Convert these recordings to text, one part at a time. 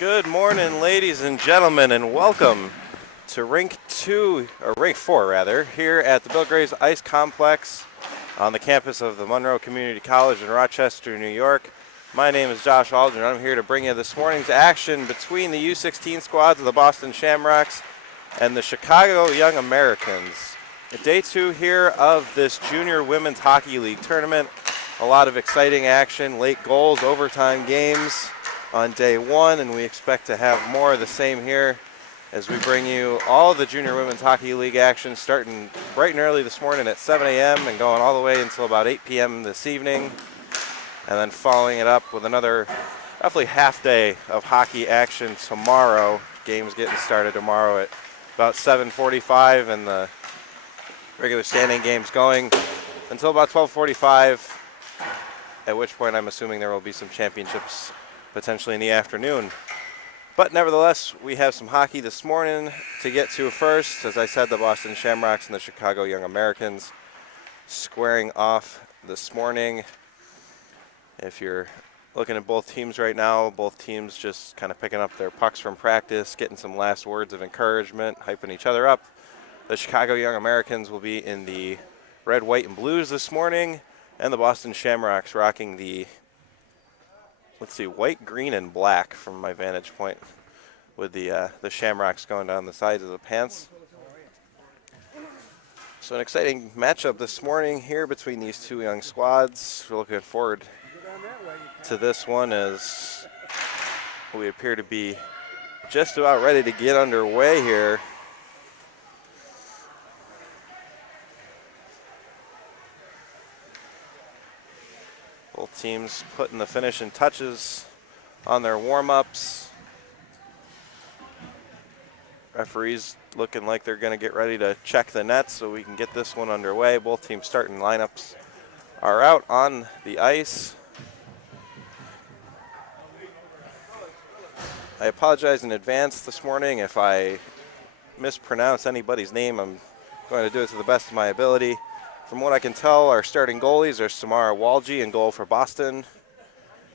Good morning, ladies and gentlemen, and welcome to Rink 2, or Rink 4 rather, here at the Bill Graves Ice Complex on the campus of the Monroe Community College in Rochester, New York. My name is Josh Aldrin. I'm here to bring you this morning's action between the U-16 squads of the Boston Shamrocks and the Chicago Young Americans. Day 2 here of this Junior Women's Hockey League tournament. A lot of exciting action, late goals, overtime games on day 1, and we expect to have more of the same here as we bring you all the Junior Women's Hockey League action starting bright and early this morning at 7 a.m. and going all the way until about 8 p.m. this evening, and then following it up with another roughly half day of hockey action tomorrow. Games getting started tomorrow at about 7:45, and the regular standing games going until about 12:45, at which point I'm assuming there will be some championships potentially in the afternoon. But nevertheless, we have some hockey this morning to get to first. As I said, the Boston Shamrocks and the Chicago Young Americans squaring off this morning. If you're looking at both teams right now, both teams just kind of picking up their pucks from practice, getting some last words of encouragement, hyping each other up. The Chicago Young Americans will be in the red, white, and blues this morning, and the Boston Shamrocks rocking the white, green, and black from my vantage point, with the Shamrocks going down the sides of the pants. So an exciting matchup this morning here between these two young squads. We're looking forward to this one as we appear to be just about ready to get underway here. Both teams putting the finishing touches on their warm-ups. Referees looking like they're going to get ready to check the nets so we can get this one underway. Both teams' starting lineups are out on the ice. I apologize in advance this morning if I mispronounce anybody's name. I'm going to do it to the best of my ability. From what I can tell, our starting goalies are Samara Walji in goal for Boston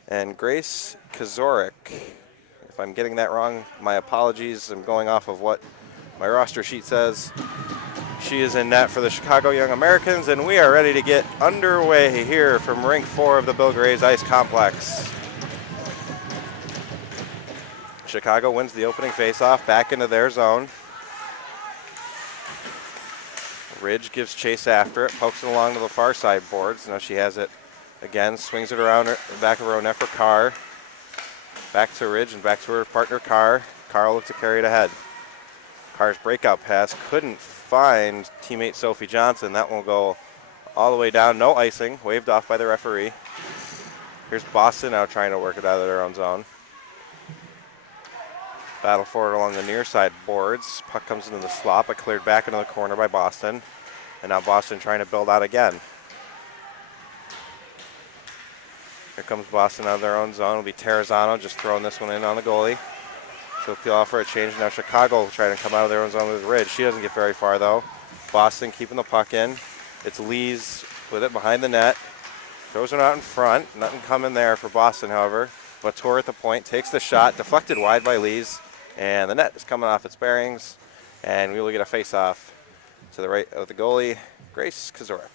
and Grace Kazorik. If I'm getting that wrong, my apologies. I'm going off of what my roster sheet says. She is in net for the Chicago Young Americans, and we are ready to get underway here from Rink 4 of the Bill Graves Ice Complex. Chicago wins the opening faceoff back into their zone. Ridge gives chase after it, pokes it along to the far side boards. Now she has it again, swings it around the back of her own net for Carr. Back to Ridge and back to her partner Carr. Carr looks to carry it ahead. Carr's breakout pass couldn't find teammate Sophie Johnson. That will go all the way down. No icing, waved off by the referee. Here's Boston now trying to work it out of their own zone. Battle for it along the near side boards. Puck comes into the slot, but cleared back into the corner by Boston. And now Boston trying to build out again. Here comes Boston out of their own zone. It'll be Terrazano just throwing this one in on the goalie. She'll peel off for a change. Now Chicago trying to come out of their own zone with Ridge. She doesn't get very far though. Boston keeping the puck in. It's Lees with it behind the net. Throws it out in front. Nothing coming there for Boston, however. Latour at the point takes the shot, deflected wide by Lees. And the net is coming off its bearings, and we will get a face-off to the right of the goalie, Grace Kazorik.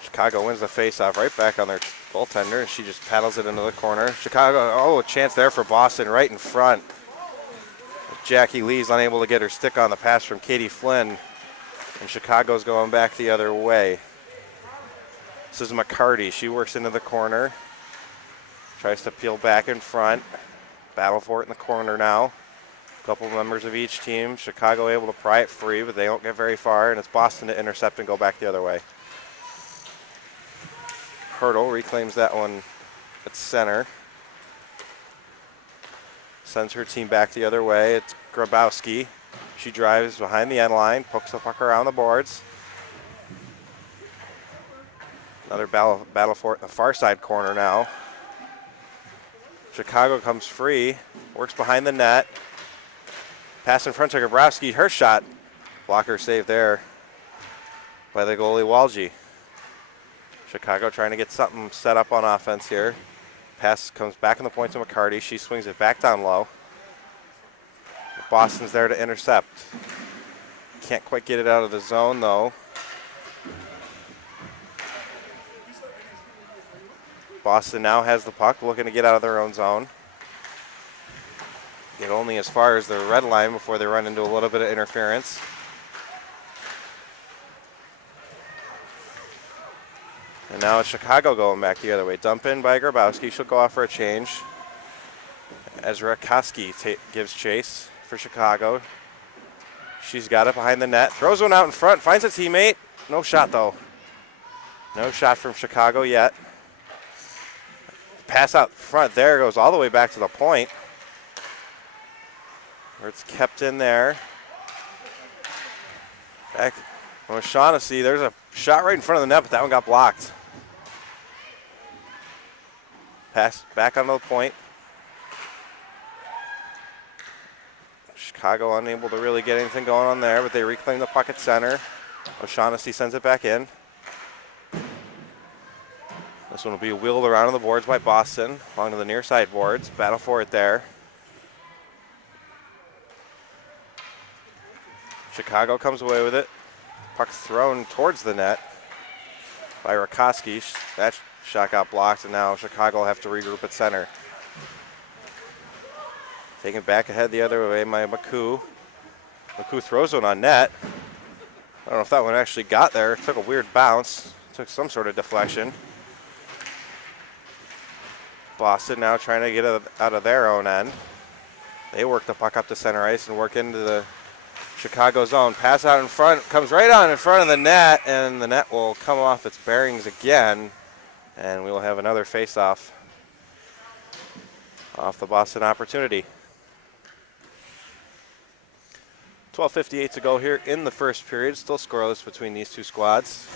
Chicago wins the face-off right back on their goaltender, and she just paddles it into the corner. Chicago, a chance there for Boston right in front. Jackie Lee's unable to get her stick on the pass from Katie Flynn, and Chicago's going back the other way. This is McCarty. She works into the corner, tries to peel back in front. Battle for it in the corner now. A couple members of each team. Chicago able to pry it free, but they don't get very far, and it's Boston to intercept and go back the other way. Hurdle reclaims that one at center. Sends her team back the other way. It's Grabowski. She drives behind the end line, pokes the puck around the boards. Another battle for it in the far side corner now. Chicago comes free, works behind the net. Pass in front to Grabowski, her shot. Blocker save there by the goalie Walgie. Chicago trying to get something set up on offense here. Pass comes back in the point to McCarty. She swings it back down low. Boston's there to intercept. Can't quite get it out of the zone though. Boston now has the puck, looking to get out of their own zone. Get only as far as the red line before they run into a little bit of interference. And now it's Chicago going back the other way. Dump in by Grabowski. She'll go off for a change. Ezra Koski gives chase for Chicago. She's got it behind the net. Throws one out in front. Finds a teammate. No shot, though. No shot from Chicago yet. Pass out front there. Goes all the way back to the point, where it's kept in there. Back from O'Shaughnessy. There's a shot right in front of the net, but that one got blocked. Pass back onto the point. Chicago unable to really get anything going on there, but they reclaim the puck at center. O'Shaughnessy sends it back in. This one will be wheeled around on the boards by Boston, along to the near side boards. Battle for it there. Chicago comes away with it. Puck thrown towards the net by Rakoski. That shot got blocked, and now Chicago will have to regroup at center. Taking back ahead the other way by McCoo. McCoo throws one on net. I don't know if that one actually got there. It took a weird bounce. Took some sort of deflection. Boston now trying to get out of their own end. They work the puck up to center ice and work into the Chicago zone. Pass out in front, comes right on in front of the net, and the net will come off its bearings again, and we will have another face-off off the Boston opportunity. 12:58 to go here in the first period. Still scoreless between these two squads.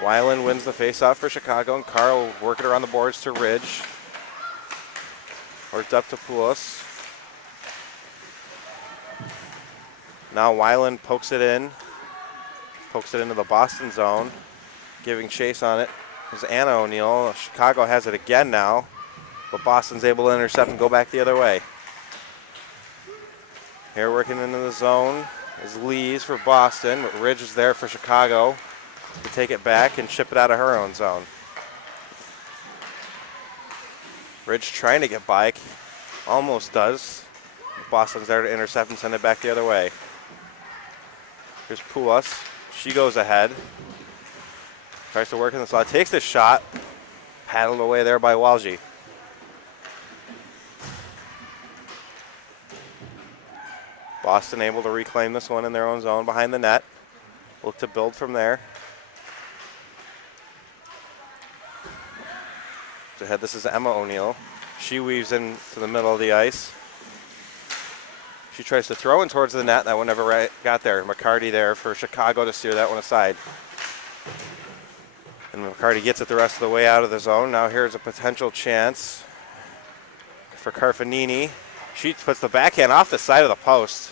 Weiland wins the face-off for Chicago, and Carl working around the boards to Ridge. Worked up to Poulos. Now Weiland pokes it into the Boston zone. Giving chase on it is Anna O'Neill. Chicago has it again now, but Boston's able to intercept and go back the other way. Here working into the zone is Lees for Boston, but Ridge is there for Chicago to take it back and ship it out of her own zone. Ridge trying to get by, almost does. Boston's there to intercept and send it back the other way. Here's Poulos. She goes ahead. Tries to work in the slot, takes the shot. Paddled away there by Walgie. Boston able to reclaim this one in their own zone behind the net. Look to build from there. Ahead, this is Emma O'Neill. She weaves into the middle of the ice. She tries to throw in towards the net. That one never got there. McCarty there for Chicago to steer that one aside. And McCarty gets it the rest of the way out of the zone. Now here's a potential chance for Carfanini. She puts the backhand off the side of the post.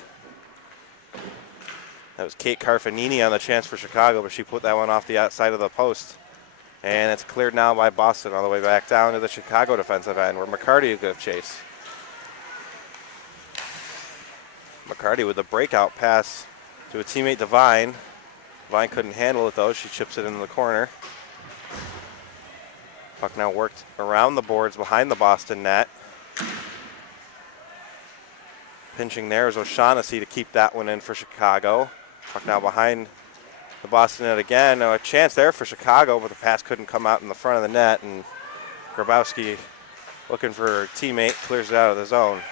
That was Kate Carfanini on the chance for Chicago, but she put that one off the outside of the post. And it's cleared now by Boston all the way back down to the Chicago defensive end, where McCarty will give chase. McCarty with the breakout pass to a teammate, Devine. Devine couldn't handle it, though. She chips it into the corner. Puck now worked around the boards behind the Boston net. Pinching there is O'Shaughnessy to keep that one in for Chicago. Puck now behind the Boston net again. A chance there for Chicago, but the pass couldn't come out in the front of the net, and Grabowski, looking for her teammate, clears it out of the zone.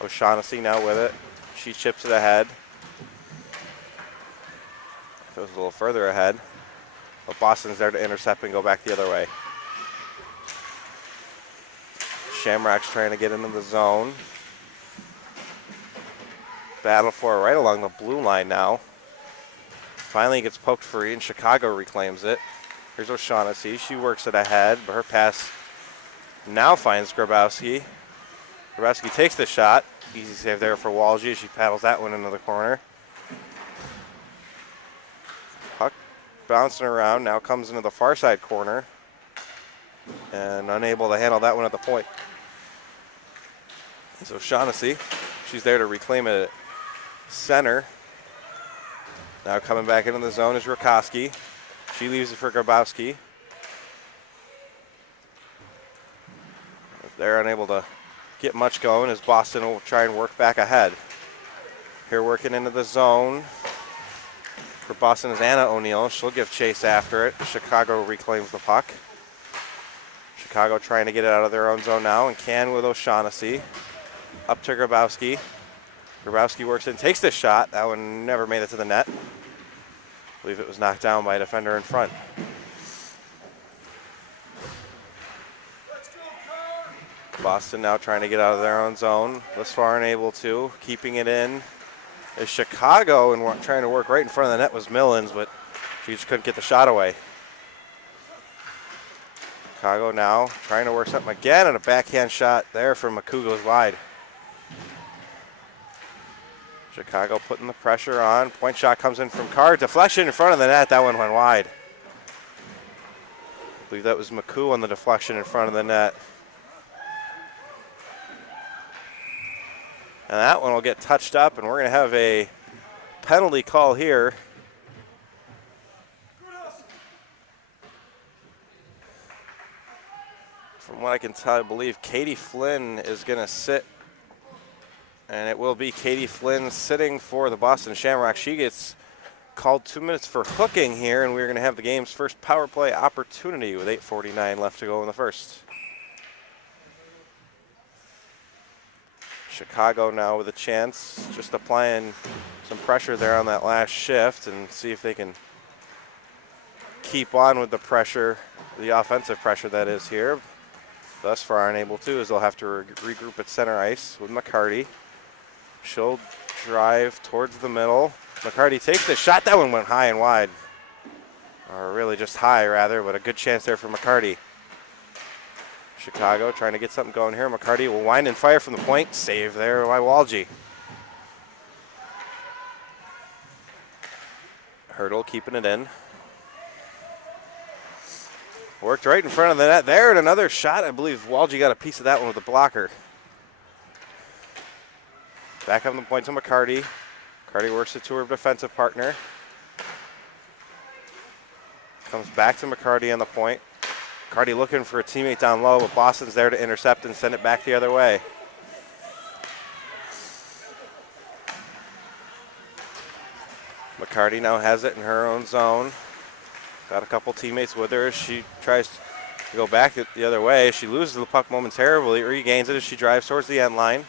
O'Shaughnessy now with it. She chips it ahead. Goes a little further ahead, but Boston's there to intercept and go back the other way. Shamrock's trying to get into the zone. Battle for it right along the blue line now. Finally gets poked free, and Chicago reclaims it. Here's O'Shaughnessy. She works it ahead, but her pass now finds Grabowski. Grabowski takes the shot. Easy save there for Walgie. She paddles that one into the corner. Puck bouncing around, now comes into the far side corner. And unable to handle that one at the point. So O'Shaughnessy, she's there to reclaim it at center. Now coming back into the zone is Rakoski. She leaves it for Grabowski. They're unable to get much going as Boston will try and work back ahead. Here working into the zone for Boston is Anna O'Neill. She'll give chase after it. Chicago reclaims the puck. Chicago trying to get it out of their own zone now and can with O'Shaughnessy. Up to Grabowski. Grabowski works in, takes the shot. That one never made it to the net. I believe it was knocked down by a defender in front. Boston now trying to get out of their own zone. Thus far unable to. Keeping it in is Chicago, and trying to work right in front of the net was Millens, but she just couldn't get the shot away. Chicago now trying to work something again, and a backhand shot there from McCoo goes wide. Chicago putting the pressure on. Point shot comes in from Carr. Deflection in front of the net. That one went wide. I believe that was McCoo on the deflection in front of the net. And that one will get touched up, and we're going to have a penalty call here. From what I can tell, I believe Katie Flynn is going to sit, and it will be Katie Flynn sitting for the Boston Shamrocks. She gets called 2 minutes for hooking here, and we're going to have the game's first power play opportunity with 8:49 left to go in the first. Chicago now with a chance, just applying some pressure there on that last shift and see if they can keep on with the pressure, the offensive pressure that is here. Thus far unable to, as they'll have to regroup at center ice with McCarty. She'll drive towards the middle. McCarty takes the shot. That one went high and wide. Or really just high, rather, but a good chance there for McCarty. Chicago trying to get something going here. McCarty will wind and fire from the point. Save there by Walgie. Hurdle keeping it in. Worked right in front of the net there, and another shot. I believe Walgie got a piece of that one with a blocker. Back up the point to McCarty. McCarty works it to her defensive partner. Comes back to McCarty on the point. McCarty looking for a teammate down low, but Boston's there to intercept and send it back the other way. McCarty now has it in her own zone. Got a couple teammates with her. She tries to go back the other way. She loses the puck momentarily, regains it as she drives towards the end line.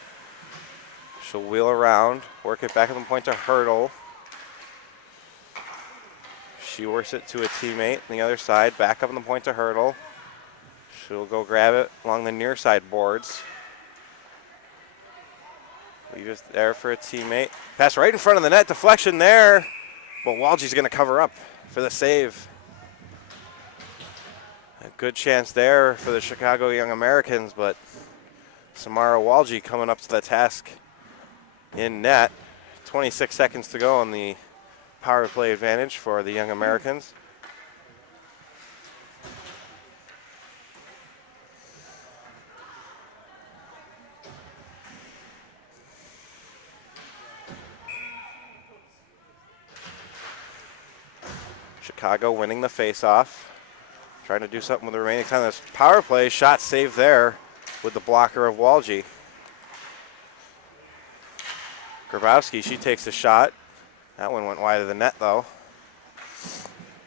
She'll wheel around, work it back up the point to Hurdle. She works it to a teammate on the other side, back up on the point to Hurdle. She'll go grab it along the near side boards. Leave it there for a teammate. Pass right in front of the net, deflection there. But Walgie's going to cover up for the save. A good chance there for the Chicago Young Americans, but Samara Walgie coming up to the task in net. 26 seconds to go on the power play advantage for the Young Americans. Chicago winning the face-off. Trying to do something with the remaining time. This power play shot saved there with the blocker of Walgie. Grabowski, she takes a shot. That one went wide of the net, though.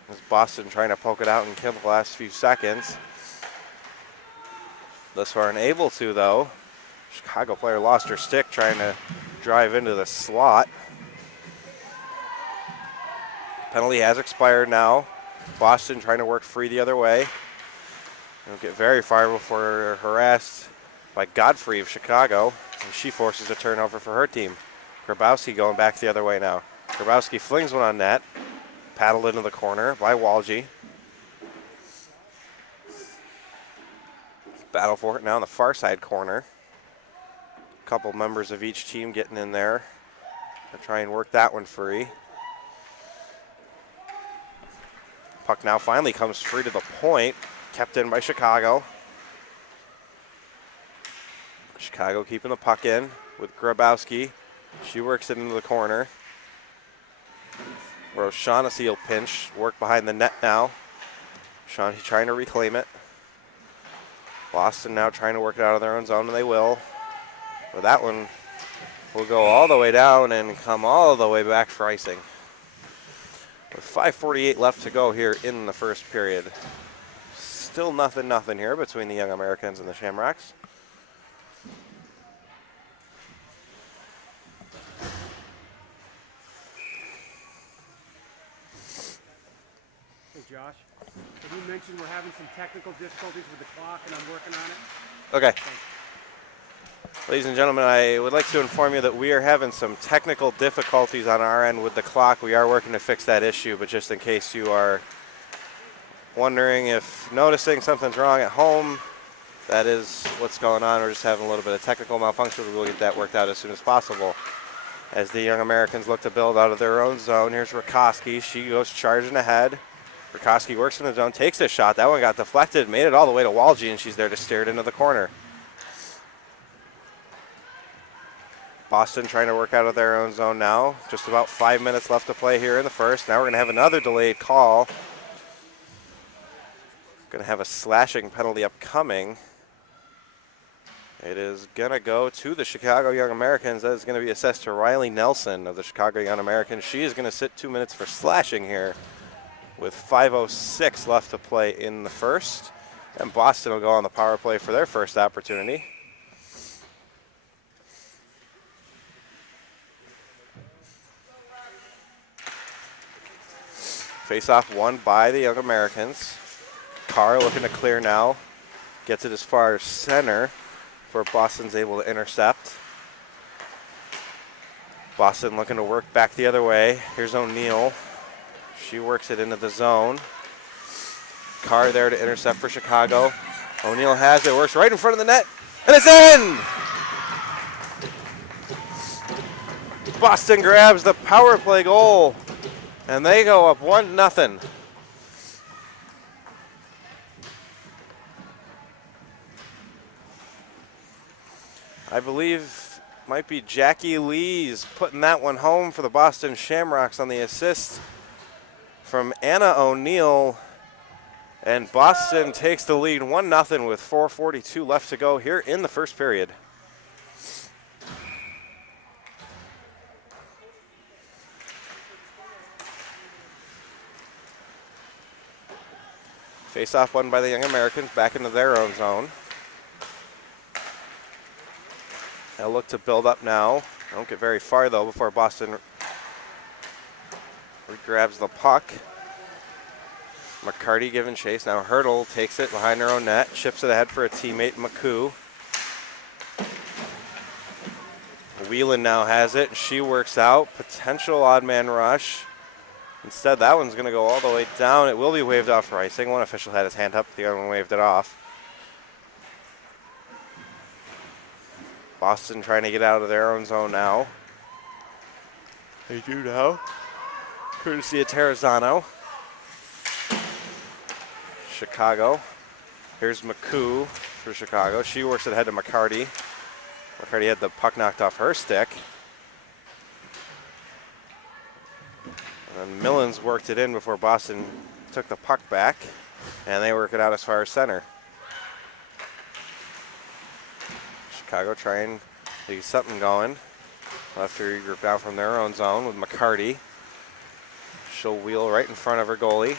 As Boston trying to poke it out and kill the last few seconds. Thus far unable to, though. Chicago player lost her stick trying to drive into the slot. Penalty has expired now. Boston trying to work free the other way. They'll get very far before they're harassed by Godfrey of Chicago. And she forces a turnover for her team. Grabowski going back the other way now. Grabowski flings one on net. paddled into the corner by Walgie. Battle for it now in the far side corner. A couple members of each team getting in there to try and work that one free. Puck now finally comes free to the point, kept in by Chicago. Chicago keeping the puck in with Grabowski. She works it into the corner. O'Shaughnessy will pinch, work behind the net now. Shaughnessy trying to reclaim it. Boston now trying to work it out of their own zone, and they will. But that one will go all the way down and come all the way back for icing. With 5:48 left to go here in the first period. Still nothing here between the Young Americans and the Shamrocks. Hey Josh, did you mention we're having some technical difficulties with the clock and I'm working on it? Okay. Thanks. Ladies and gentlemen, I would like to inform you that we are having some technical difficulties on our end with the clock. We are working to fix that issue, but just in case you are wondering if noticing something's wrong at home, that is what's going on. We're just having a little bit of technical malfunction. We'll get that worked out as soon as possible. As the Young Americans look to build out of their own zone, here's Rakoski. She goes charging ahead. Rakoski works in the zone, takes a shot. That one got deflected, made it all the way to Walgie, and she's there to steer it into the corner. Boston trying to work out of their own zone now. Just about 5 minutes left to play here in the first. Now we're going to have another delayed call. Going to have a slashing penalty upcoming. It is going to go to the Chicago Young Americans. That is going to be assessed to Riley Nelson of the Chicago Young Americans. She is going to sit 2 minutes for slashing here with 5:06 left to play in the first. And Boston will go on the power play for their first opportunity. Face-off won by the Young Americans. Carr looking to clear now. Gets it as far as center before Boston's able to intercept. Boston looking to work back the other way. Here's O'Neill. She works it into the zone. Carr there to intercept for Chicago. O'Neill has it, works right in front of the net, and it's in! Boston grabs the power play goal. And they go up 1-0. I believe might be Jackie Lee's putting that one home for the Boston Shamrocks on the assist from Anna O'Neill. And Boston takes the lead 1-0 with 4:42 left to go here in the first period. Face-off won by the Young Americans back into their own zone. They'll look to build up now. Don't get very far, though, before Boston grabs the puck. McCarty giving chase. Now Hurdle takes it behind her own net, chips it ahead for a teammate, McCoo. Whelan now has it. She works out. Potential odd man rush. Instead, that one's going to go all the way down. It will be waved off for icing. One official had his hand up. The other one waved it off. Boston trying to get out of their own zone now. They do now. Courtesy of Terrazano. Chicago. Here's McCoo for Chicago. She works it ahead to McCarty. McCarty had the puck knocked off her stick. And Millens worked it in before Boston took the puck back, and they work it out as far as center. Chicago trying to get something going. Left-handed group down from their own zone with McCarty. She'll wheel right in front of her goalie.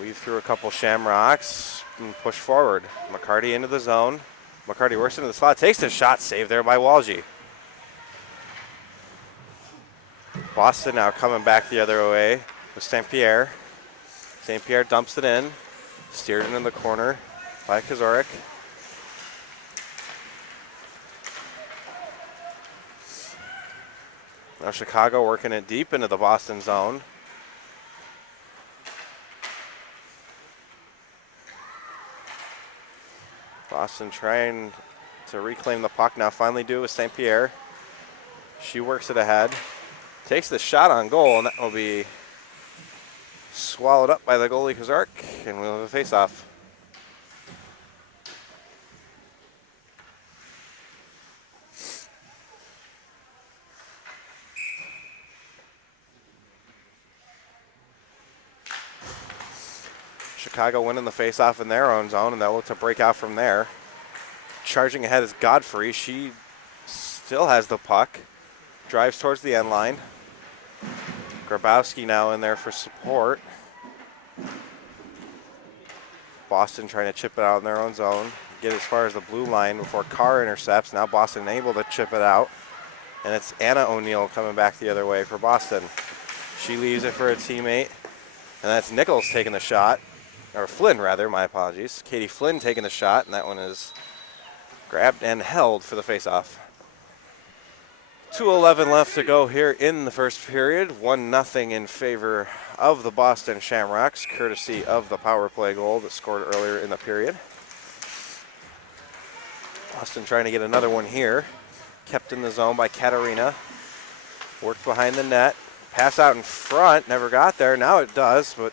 Weave through a couple Shamrocks and push forward. McCarty into the zone. McCarty works into the slot, takes the shot, saved there by Walgie. Boston now coming back the other way with St. Pierre. St. Pierre dumps it in, steered it in the corner by Kazorik. Now Chicago working it deep into the Boston zone. Boston trying to reclaim the puck. Now finally do it with St. Pierre. She works it ahead. Takes the shot on goal, and that will be swallowed up by the goalie Kazark, and we'll have a face-off. Chicago winning the face-off in their own zone, and they'll look to break out from there. Charging ahead is Godfrey. She still has the puck. Drives towards the end line. Grabowski now in there for support. Boston trying to chip it out in their own zone. Get as far as the blue line before Carr intercepts. Now Boston able to chip it out. And it's Anna O'Neill coming back the other way for Boston. She leaves it for a teammate. And that's Nichols taking the shot. Or Flynn, rather, my apologies. Katie Flynn taking the shot, and that one is grabbed and held for the faceoff. 2:11 left to go here in the first period. 1-0 in favor of the Boston Shamrocks, courtesy of the power play goal that scored earlier in the period. Boston trying to get another one here. Kept in the zone by Katarina. Worked behind the net. Pass out in front, never got there. Now it does, but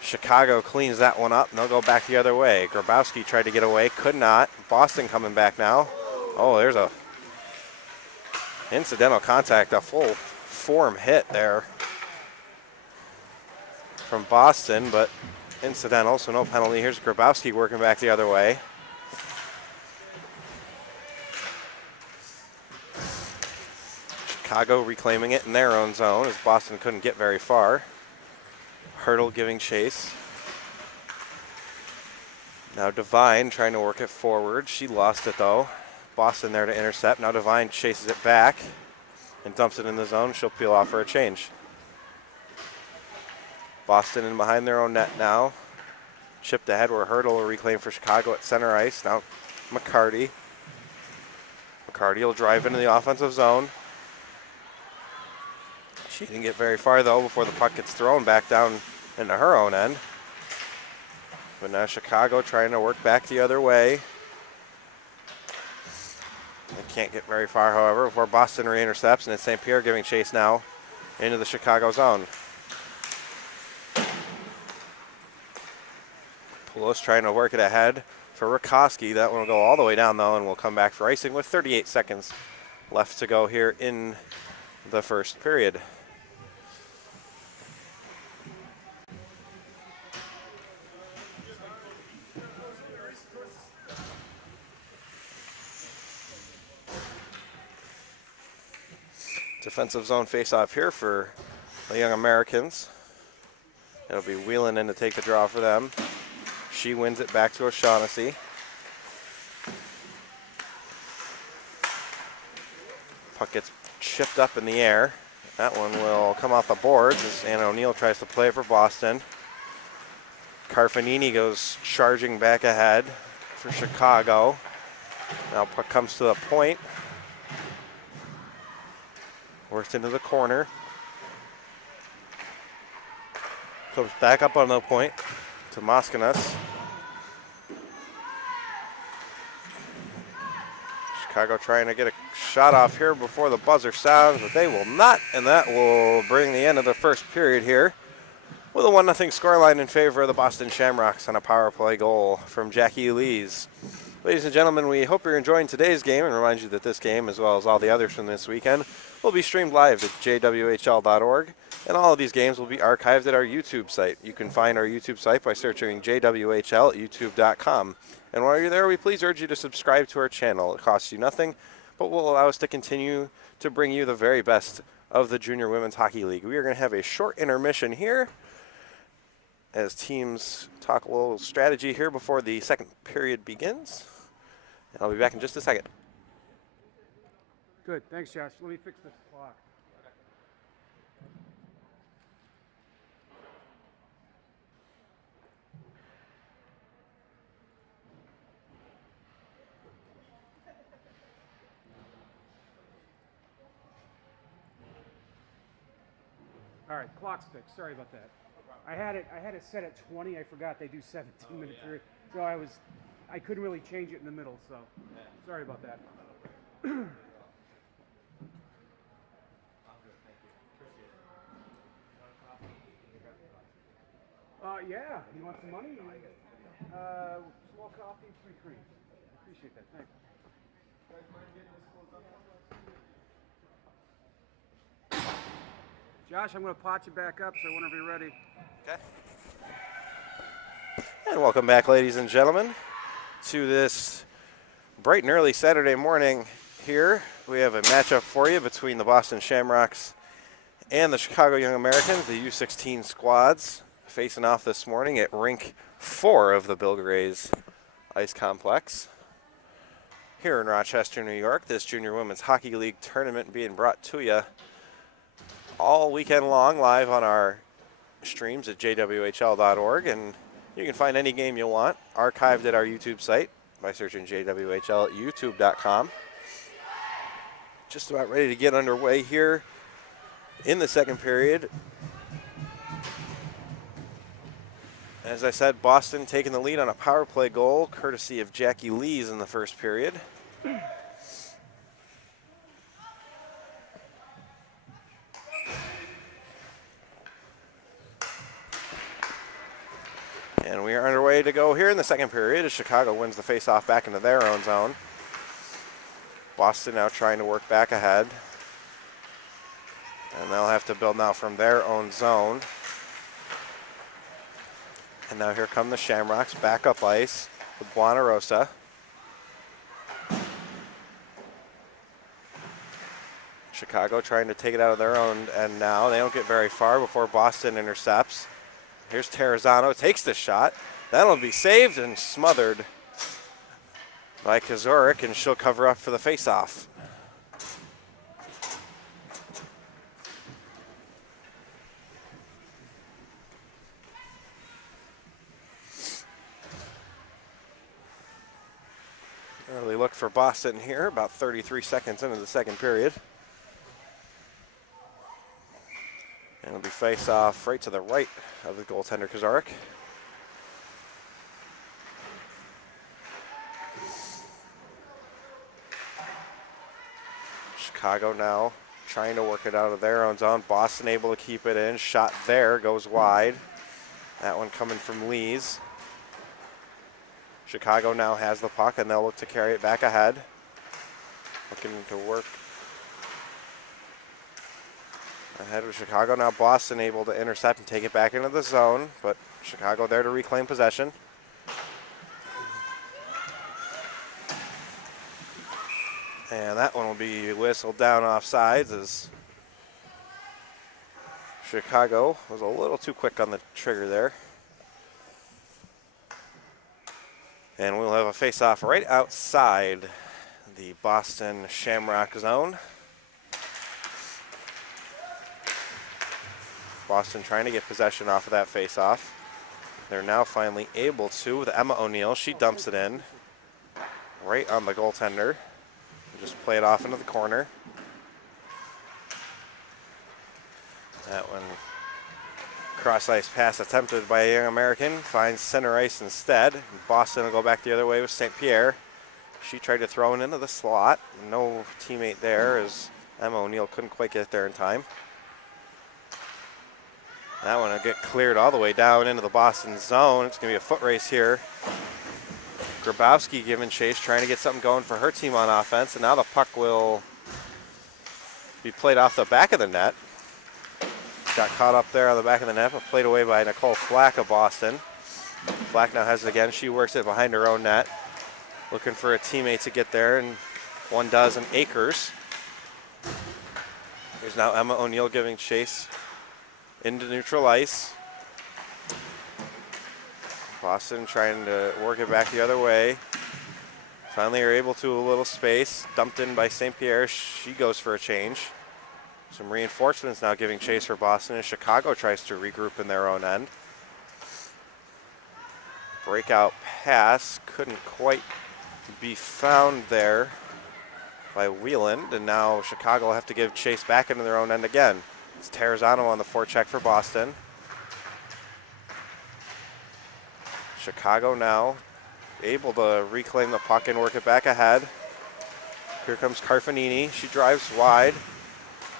Chicago cleans that one up, and they'll go back the other way. Grabowski tried to get away, could not. Boston coming back now. Oh, there's a incidental contact, a full form hit there from Boston, but incidental, so no penalty. Here's Grabowski working back the other way. Chicago reclaiming it in their own zone as Boston couldn't get very far. Hurdle giving chase. Now Devine trying to work it forward. She lost it though. Boston there to intercept. Now Devine chases it back and dumps it in the zone. She'll peel off for a change. Boston in behind their own net now. Chipped ahead where Hurdle will reclaim for Chicago at center ice. Now McCarty. McCarty will drive into the offensive zone. She didn't get very far though before the puck gets thrown back down into her own end. But now Chicago trying to work back the other way. They can't get very far, however, before Boston re-intercepts, and it's St. Pierre giving chase now into the Chicago zone. Poulos trying to work it ahead for Rakowski. That one will go all the way down, though, and will come back for icing with 38 seconds left to go here in the first period. Defensive zone face-off here for the Young Americans. It'll be Whelan in to take the draw for them. She wins it back to O'Shaughnessy. Puck gets chipped up in the air. That one will come off the boards as Anna O'Neill tries to play for Boston. Carfanini goes charging back ahead for Chicago. Now puck comes to the point. Works into the corner. Comes back up on the point to Moskinas. Chicago trying to get a shot off here before the buzzer sounds, but they will not, and that will bring the end of the first period here with a 1-0 scoreline in favor of the Boston Shamrocks on a power play goal from Jackie Lees. Ladies and gentlemen, we hope you're enjoying today's game and remind you that this game, as well as all the others from this weekend, will be streamed live at jwhl.org, and all of these games will be archived at our YouTube site. You can find our YouTube site by searching JWHL at youtube.com. And while you're there, we please urge you to subscribe to our channel. It costs you nothing, but will allow us to continue to bring you the very best of the Junior Women's Hockey League. We are going to have a short intermission here as teams talk a little strategy here before the second period begins. And I'll be back in just a second. Good, thanks, Josh. Let me fix this clock. All right, clock's fixed. Sorry about that. I had it set at 20. I forgot they do 17-minute period. So I couldn't really change it in the middle, so sorry about that. Yeah, you want some money? Small coffee, 3 creams. Appreciate that, thanks. Josh, I'm going to pot you back up, so whenever you're ready. Okay. And welcome back, ladies and gentlemen, to this bright and early Saturday morning here. We have a matchup for you between the Boston Shamrocks and the Chicago Young Americans, the U-16 squads, facing off this morning at Rink 4 of the Bill Grays Ice Complex here in Rochester, New York. This Junior Women's Hockey League tournament being brought to you all weekend long live on our streams at JWHL.org, and you can find any game you want archived at our YouTube site by searching JWHL at youtube.com. Just about ready to get underway here in the second period. As I said, Boston taking the lead on a power play goal courtesy of Jackie Lees in the first period. And we are underway to go here in the second period as Chicago wins the faceoff back into their own zone. Boston now trying to work back ahead. And they'll have to build now from their own zone. And now here come the Shamrocks back up ice with Buonarosa. Chicago trying to take it out of their own end now. They don't get very far before Boston intercepts. Here's Terrazzano, takes the shot. That'll be saved and smothered by Kazurik, and she'll cover up for the faceoff. Early look for Boston here, about 33 seconds into the second period. And it'll be face off right to the right of the goaltender, Kazurik. Chicago now trying to work it out of their own zone. Boston able to keep it in. Shot there, goes wide. That one coming from Lees. Chicago now has the puck, and they'll look to carry it back ahead. Looking to work ahead with Chicago. Now Boston able to intercept and take it back into the zone, but Chicago there to reclaim possession. And that one will be whistled down offsides as Chicago was a little too quick on the trigger there. And we'll have a face-off right outside the Boston Shamrock zone. Boston trying to get possession off of that face-off. They're now finally able to with Emma O'Neill. She dumps it in right on the goaltender. Just play it off into the corner. That one, cross-ice pass attempted by a Young American, finds center ice instead. Boston will go back the other way with St. Pierre. She tried to throw it into the slot. No teammate there as Emma O'Neill couldn't quite get there in time. That one will get cleared all the way down into the Boston zone. It's going to be a foot race here. Grabowski giving chase, trying to get something going for her team on offense. And now the puck will be played off the back of the net. Got caught up there on the back of the net, but played away by Nicole Flack of Boston. Flack now has it again. She works it behind her own net. Looking for a teammate to get there, and one does in Akers. There's now Emma O'Neill giving chase into neutral ice. Boston trying to work it back the other way. Finally are able to a little space. Dumped in by St. Pierre. She goes for a change. Some reinforcements now giving chase for Boston as Chicago tries to regroup in their own end. Breakout pass couldn't quite be found there by Wieland, and now Chicago will have to give chase back into their own end again. It's Terrazzano on the forecheck for Boston. Chicago now able to reclaim the puck and work it back ahead. Here comes Carfanini. She drives wide.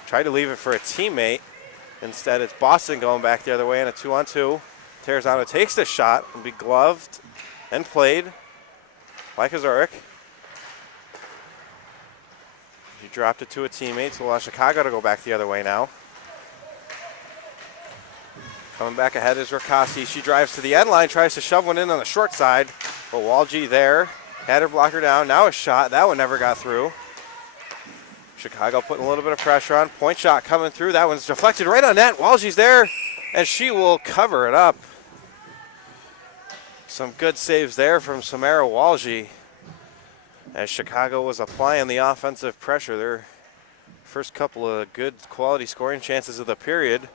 Tried to leave it for a teammate. Instead, it's Boston going back the other way in a 2-on-2. Terrazano takes the shot and be gloved and played by Kazurik. He dropped it to a teammate, so we'll have Chicago to go back the other way now. Coming back ahead is Rakasi. She drives to the end line, tries to shove one in on the short side, but Walgie there had her blocker down. Now a shot. That one never got through. Chicago putting a little bit of pressure on. Point shot coming through. That one's deflected right on net. Walgie's there, and she will cover it up. Some good saves there from Samara Walgie as Chicago was applying the offensive pressure. Their first couple of good quality scoring chances of the period.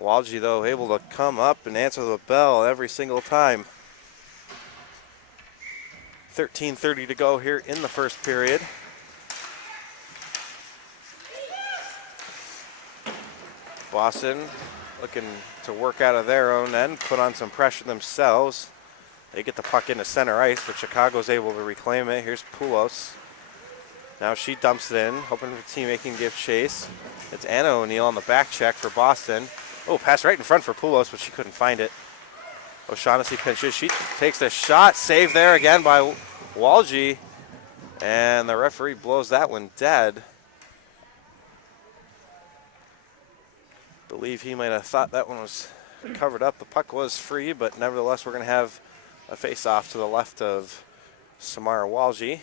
Walgie, though, able to come up and answer the bell every single time. 13:30 to go here in the first period. Boston looking to work out of their own end, put on some pressure themselves. They get the puck into center ice, but Chicago's able to reclaim it. Here's Poulos. Now she dumps it in, hoping her teammate can give chase. It's Anna O'Neill on the back check for Boston. Oh, pass right in front for Poulos, but she couldn't find it. O'Shaughnessy pinches. She takes the shot. Save there again by Walgie. And the referee blows that one dead. Believe he might have thought that one was covered up. The puck was free, but nevertheless, we're going to have a face-off to the left of Samara Walgie.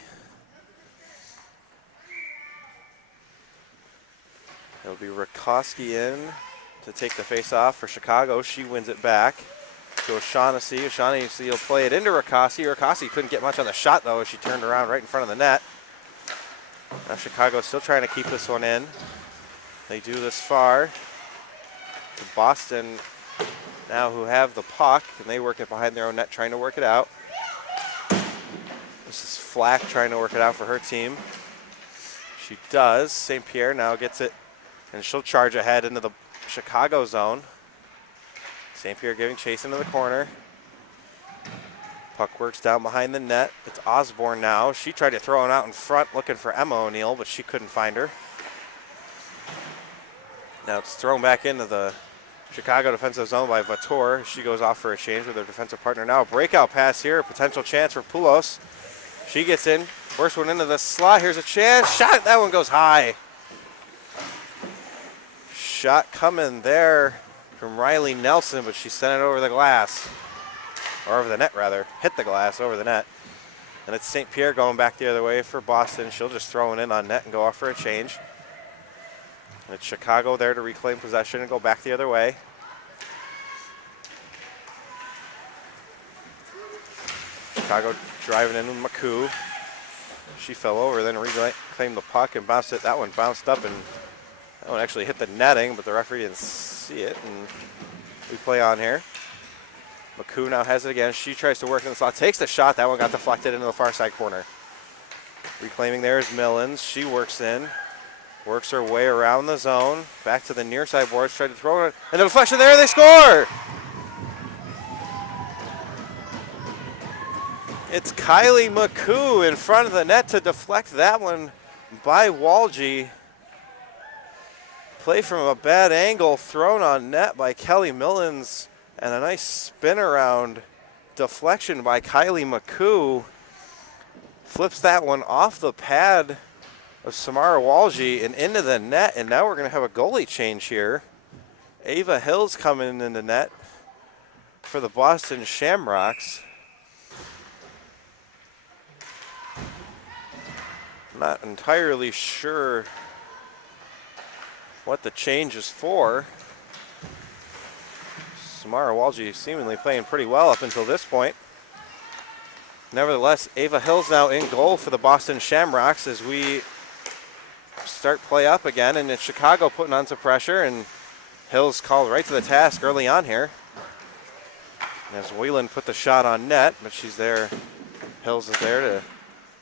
It'll be Rakowski in to take the face-off for Chicago. She wins it back to O'Shaughnessy. O'Shaughnessy will play it into Rakowski. Rakowski couldn't get much on the shot, though, as she turned around right in front of the net. Now Chicago still trying to keep this one in. They do this far. To Boston now, who have the puck, and they work it behind their own net, trying to work it out. This is Flack trying to work it out for her team. She does. St. Pierre now gets it, and she'll charge ahead into the Chicago zone. St. Pierre giving chase into the corner. Puck works down behind the net. It's Osborne now. She tried to throw it out in front, looking for Emma O'Neill, but she couldn't find her. Now it's thrown back into the Chicago defensive zone by Vator. She goes off for a change with her defensive partner. Now a breakout pass here, a potential chance for Poulos. She gets in, works one into the slot. Here's a chance. Shot, that one goes high. Shot coming there from Riley Nelson, but she sent it over the glass. Or over the net, rather. Hit the glass over the net. And it's St. Pierre going back the other way for Boston. She'll just throw it in on net and go off for a change. And it's Chicago there to reclaim possession and go back the other way. Chicago driving in with McCoo. She fell over, then reclaimed the puck and bounced it. That one bounced up, and that one actually hit the netting, but the referee didn't see it. And we play on here. McCoo now has it again. She tries to work in the slot, takes the shot. That one got deflected into the far side corner. Reclaiming there is Millens. She works in. Works her way around the zone, back to the near side boards, tried to throw it, and the deflection there, they score! It's Kylie McCoo in front of the net to deflect that one by Walgie. Play from a bad angle, thrown on net by Kelly Millens, and a nice spin around deflection by Kylie McCoo. Flips that one off the pad of Samara Walgie and into the net, and now we're going to have a goalie change here. Ava Hill's coming in the net for the Boston Shamrocks. Not entirely sure what the change is for. Samara Walgie seemingly playing pretty well up until this point. Nevertheless, Ava Hill's now in goal for the Boston Shamrocks as we start play up again, and it's Chicago putting on some pressure, and Hill's called right to the task early on here. As Whelan put the shot on net, but she's there. Hills is there to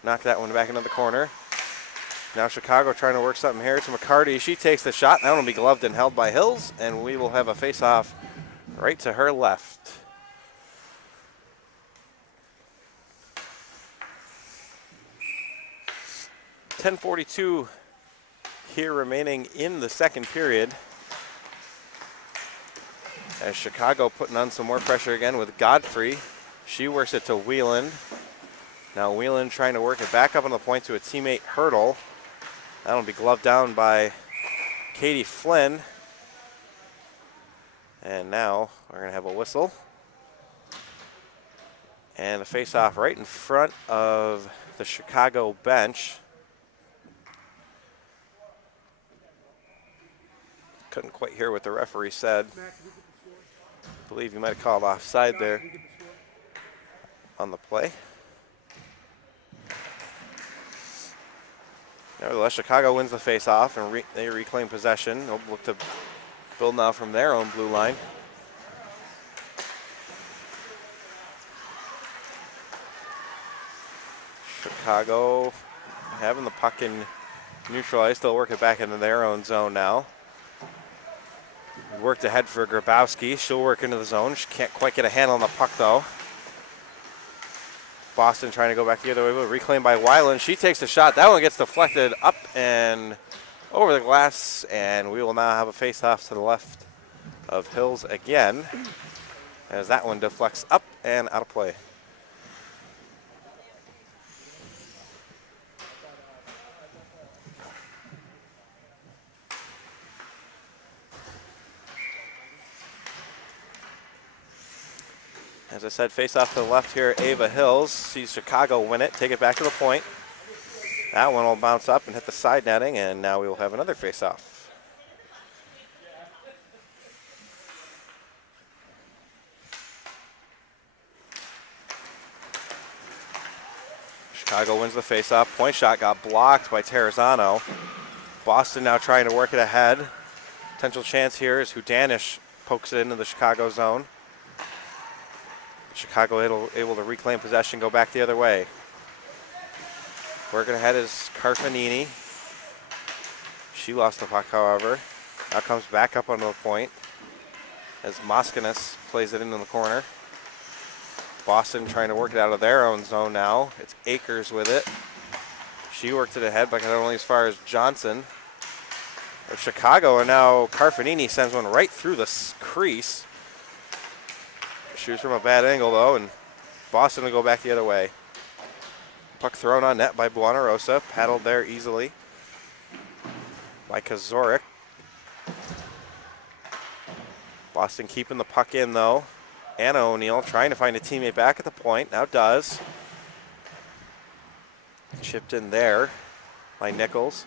knock that one back into the corner. Now Chicago trying to work something here to McCarty. She takes the shot. That one will be gloved and held by Hills, and we will have a face-off right to her left. 10:42 here remaining in the second period. As Chicago putting on some more pressure again with Godfrey. She works it to Wheeland. Now Wheeland trying to work it back up on the point to a teammate Hurdle. That'll be gloved down by Katie Flynn. And now we're going to have a whistle. And a face-off right in front of the Chicago bench. Couldn't quite hear what the referee said. I believe he might have called offside there on the play. Nevertheless, Chicago wins the face-off and they reclaim possession. They'll look to build now from their own blue line. Chicago having the puck in neutral ice. They'll work it back into their own zone now. Worked ahead for Grabowski. She'll work into the zone. She can't quite get a handle on the puck though. Boston trying to go back the other way, but reclaimed by Weiland. She takes the shot. That one gets deflected up and over the glass, and we will now have a face-off to the left of Hills again, as that one deflects up and out of play. As I said, face off to the left here, Ava Hills sees Chicago win it, take it back to the point. That one will bounce up and hit the side netting, and now we will have another face off. Chicago wins the face off. Point shot got blocked by Terrazano. Boston now trying to work it ahead. Potential chance here is Hudanish pokes it into the Chicago zone. Chicago able to reclaim possession, go back the other way. Working ahead is Carfanini. She lost the puck, however. Now comes back up onto the point as Moskinis plays it into the corner. Boston trying to work it out of their own zone now. It's Akers with it. She worked it ahead, but only as far as Johnson. Of Chicago, and now Carfanini sends one right through the crease. Shoots from a bad angle, though, and Boston will go back the other way. Puck thrown on net by Buonarosa, paddled there easily by Kazorik. Boston keeping the puck in, though. Anna O'Neill trying to find a teammate back at the point, now does. Chipped in there by Nichols.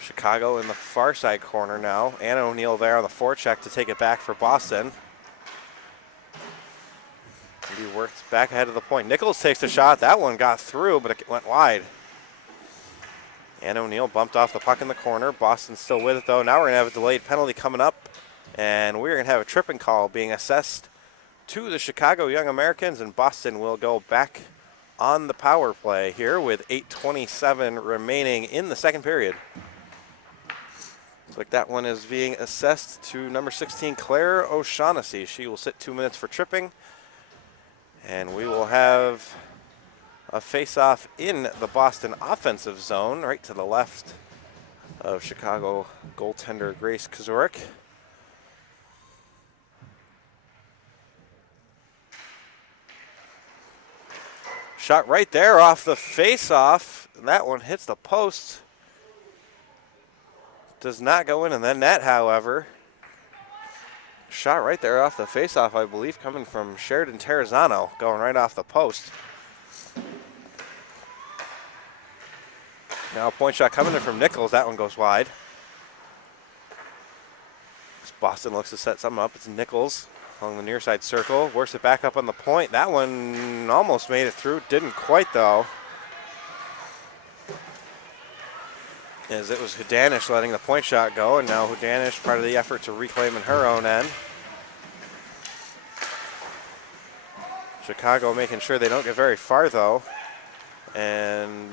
Chicago in the far side corner now. Anna O'Neill there on the forecheck to take it back for Boston. He works back ahead of the point. Nichols takes the shot. That one got through, but it went wide. Anna O'Neill bumped off the puck in the corner. Boston's still with it, though. Now we're going to have a delayed penalty coming up, and we're going to have a tripping call being assessed to the Chicago Young Americans, and Boston will go back on the power play here with 8:27 remaining in the second period. Looks like that one is being assessed to number 16, Claire O'Shaughnessy. She will sit 2 minutes for tripping. And we will have a face-off in the Boston offensive zone, right to the left of Chicago goaltender Grace Kazorik. Shot right there off the face-off, and that one hits the post. Does not go in the net, however. Shot right there off the face-off, I believe, coming from Sheridan Terrazano, going right off the post. Now a point shot coming in from Nichols. That one goes wide. As Boston looks to set something up. It's Nichols along the near side circle. Works it back up on the point. That one almost made it through. Didn't quite, though. As it was Hudanish letting the point shot go, and now Hudanish part of the effort to reclaim in her own end. Chicago making sure they don't get very far, though. And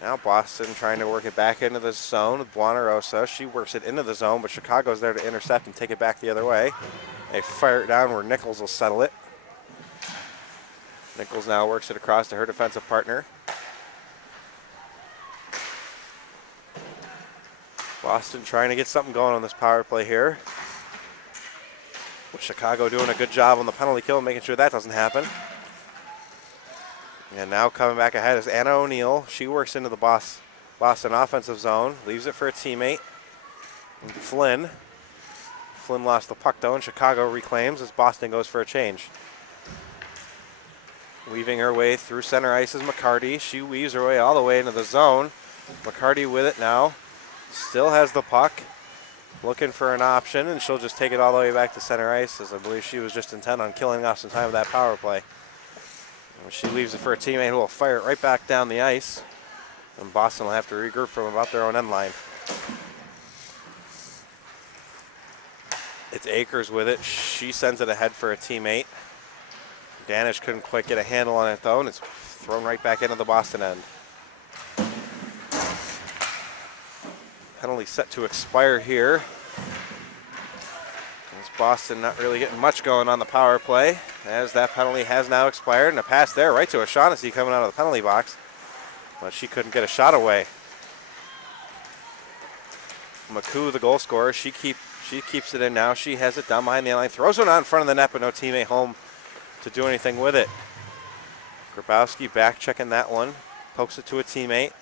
now Boston trying to work it back into the zone with Buonarosa. She works it into the zone, but Chicago's there to intercept and take it back the other way. They fire it down where Nichols will settle it. Nichols now works it across to her defensive partner. Boston trying to get something going on this power play here. With Chicago doing a good job on the penalty kill, making sure that doesn't happen. And now coming back ahead is Anna O'Neill. She works into the Boston offensive zone, leaves it for a teammate. And Flynn lost the puck though, and Chicago reclaims as Boston goes for a change. Weaving her way through center ice is McCarty. She weaves her way all the way into the zone. McCarty with it now. Still has the puck. Looking for an option, and she'll just take it all the way back to center ice, as I believe she was just intent on killing off some time with that power play. And she leaves it for a teammate who will fire it right back down the ice. And Boston will have to regroup from about their own end line. It's Akers with it. She sends it ahead for a teammate. Danish couldn't quite get a handle on it though, and it's thrown right back into the Boston end. Penalty set to expire here. As Boston not really getting much going on the power play, as that penalty has now expired, and a pass there right to O'Shaughnessy coming out of the penalty box, but she couldn't get a shot away. McCoo, the goal scorer, she keeps it in now. She has it down behind the line, throws it out in front of the net, but no teammate home to do anything with it. Grabowski back checking that one, pokes it to a teammate.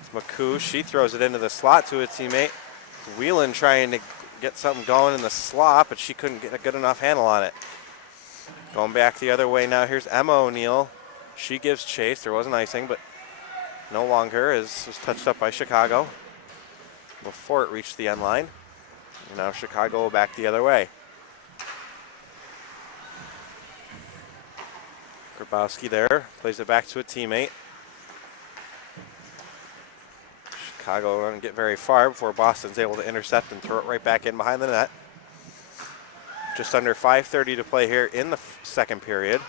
It's McCoo, she throws it into the slot to a teammate. Whelan trying to get something going in the slot, but she couldn't get a good enough handle on it. Going back the other way now, here's Emma O'Neill. She gives chase, there was an icing, but no longer, as was touched up by Chicago before it reached the end line. And now Chicago back the other way. Grabowski there, plays it back to a teammate. Chicago didn't get very far before Boston's able to intercept and throw it right back in behind the net. Just under 5:30 to play here in the second period.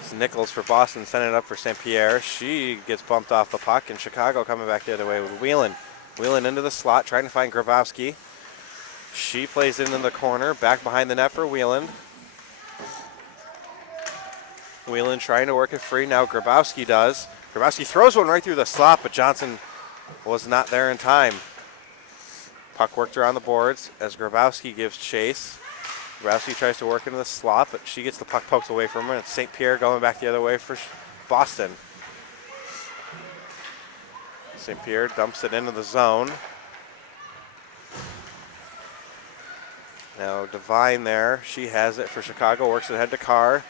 It's Nichols for Boston, sending it up for St. Pierre. She gets bumped off the puck, and Chicago coming back the other way with Whelan. Whelan into the slot, trying to find Grabowski. She plays into the corner, back behind the net for Whelan. Whelan trying to work it free, now Grabowski does. Grabowski throws one right through the slot, but Johnson was not there in time. Puck worked around the boards as Grabowski gives chase. Grabowski tries to work into the slot, but she gets the puck poked away from her. It's St. Pierre going back the other way for Boston. St. Pierre dumps it into the zone. Now Devine there, she has it for Chicago, works it ahead to Carr.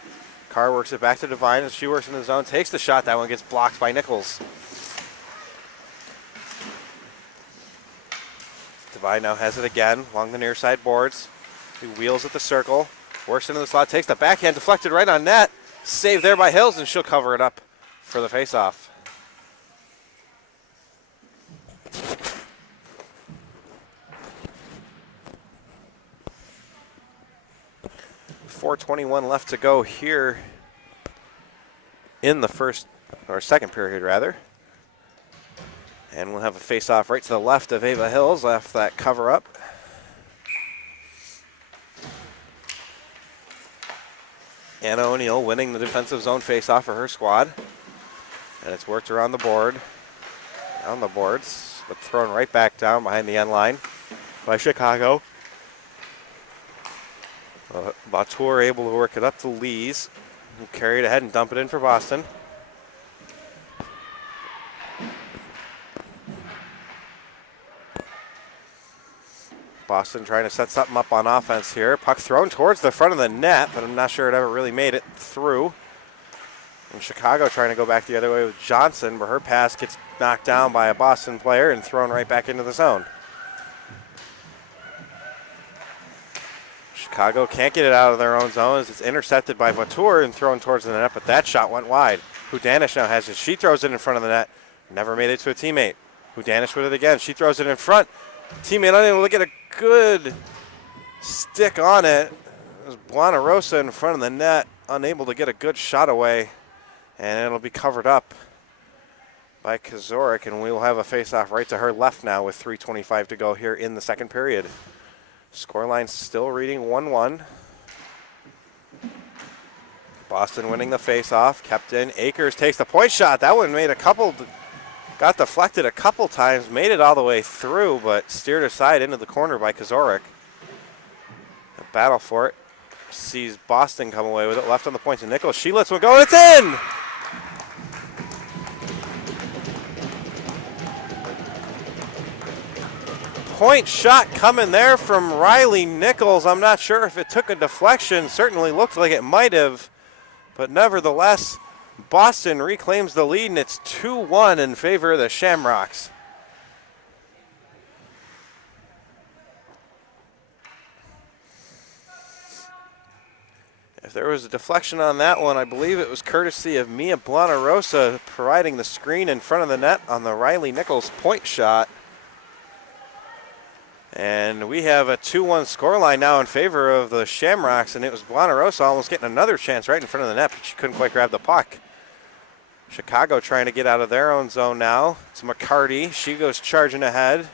Carr works it back to Devine as she works in the zone, takes the shot. That one gets blocked by Nichols. Devine now has it again along the near side boards. He wheels at the circle, works into the slot, takes the backhand, deflected right on net. Saved there by Hills, and she'll cover it up for the faceoff. .421 left to go here in the second period rather. And we'll have a face-off right to the left of Ava Hills after that cover-up. Anna O'Neill winning the defensive zone face-off for her squad. And it's worked around the board, on the boards, but thrown right back down behind the end line by Chicago. Batour able to work it up to Lees, who carry it ahead and dump it in for Boston. Boston trying to set something up on offense here. Puck thrown towards the front of the net, but I'm not sure it ever really made it through. And Chicago trying to go back the other way with Johnson, but her pass gets knocked down by a Boston player and thrown right back into the zone. Chicago can't get it out of their own zone as it's intercepted by Vautour and thrown towards the net, but that shot went wide. Hudanish now has it. She throws it in front of the net. Never made it to a teammate. Hudanish with it again. She throws it in front. Teammate unable to get a good stick on it. It was Blana Rosa in front of the net, unable to get a good shot away, and it'll be covered up by Kazorik, and we will have a face-off right to her left now with 3:25 to go here in the second period. Scoreline still reading 1-1. Boston winning the face-off, kept in. Akers takes the point shot. That one made got deflected a couple times, made it all the way through, but steered aside into the corner by Kozorik. A battle for it. Sees Boston come away with it. Left on the point to Nichols. She lets one go. It's in! Point shot coming there from Riley Nichols. I'm not sure if it took a deflection. Certainly looked like it might have. But nevertheless, Boston reclaims the lead, and it's 2-1 in favor of the Shamrocks. If there was a deflection on that one, I believe it was courtesy of Mia Blanarosa providing the screen in front of the net on the Riley Nichols point shot. And we have a 2-1 scoreline now in favor of the Shamrocks, and it was Blanarosa almost getting another chance right in front of the net, but she couldn't quite grab the puck. Chicago trying to get out of their own zone now. It's McCarty. She goes charging ahead.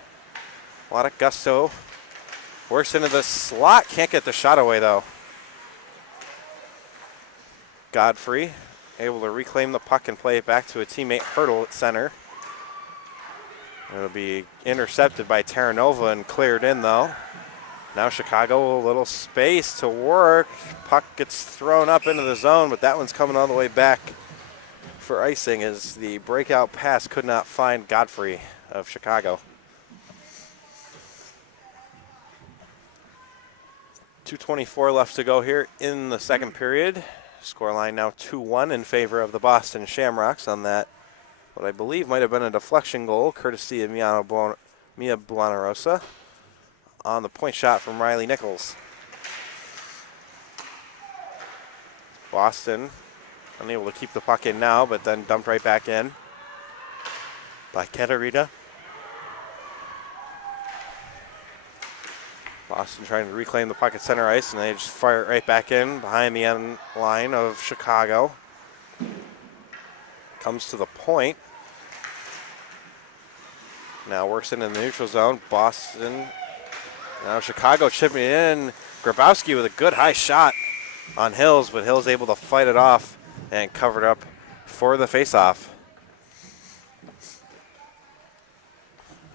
A lot of gusto. Works into the slot. Can't get the shot away, though. Godfrey able to reclaim the puck and play it back to a teammate, Hurdle, at center. It'll be intercepted by Terranova and cleared in, though. Now Chicago, a little space to work. Puck gets thrown up into the zone, but that one's coming all the way back for icing as the breakout pass could not find Godfrey of Chicago. 2:24 left to go here in the second period. Scoreline now 2-1 in favor of the Boston Shamrocks on that, what I believe might have been a deflection goal, courtesy of Mia Blanarosa on the point shot from Riley Nichols. Boston unable to keep the puck in now, but then dumped right back in by Katarina. Boston trying to reclaim the puck at center ice, and they just fire it right back in behind the end line of Chicago. Comes to the point. Now works into the neutral zone. Boston. Now Chicago chipping it in. Grabowski with a good high shot on Hills, but Hills able to fight it off and cover it up for the faceoff.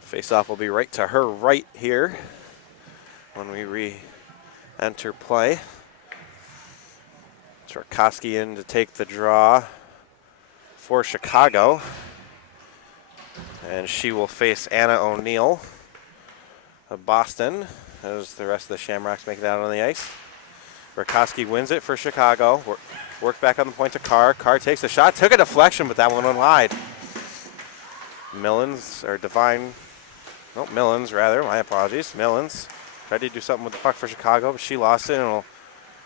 Faceoff will be right to her right here when we re-enter play. Tarkovsky in to take the draw for Chicago. And she will face Anna O'Neill of Boston as the rest of the Shamrocks make it out on the ice. Tarkovsky wins it for Chicago. Work back on the point to Carr. Carr takes a shot, took a deflection, but that one went wide. Millens my apologies. Millens tried to do something with the puck for Chicago, but she lost it, and will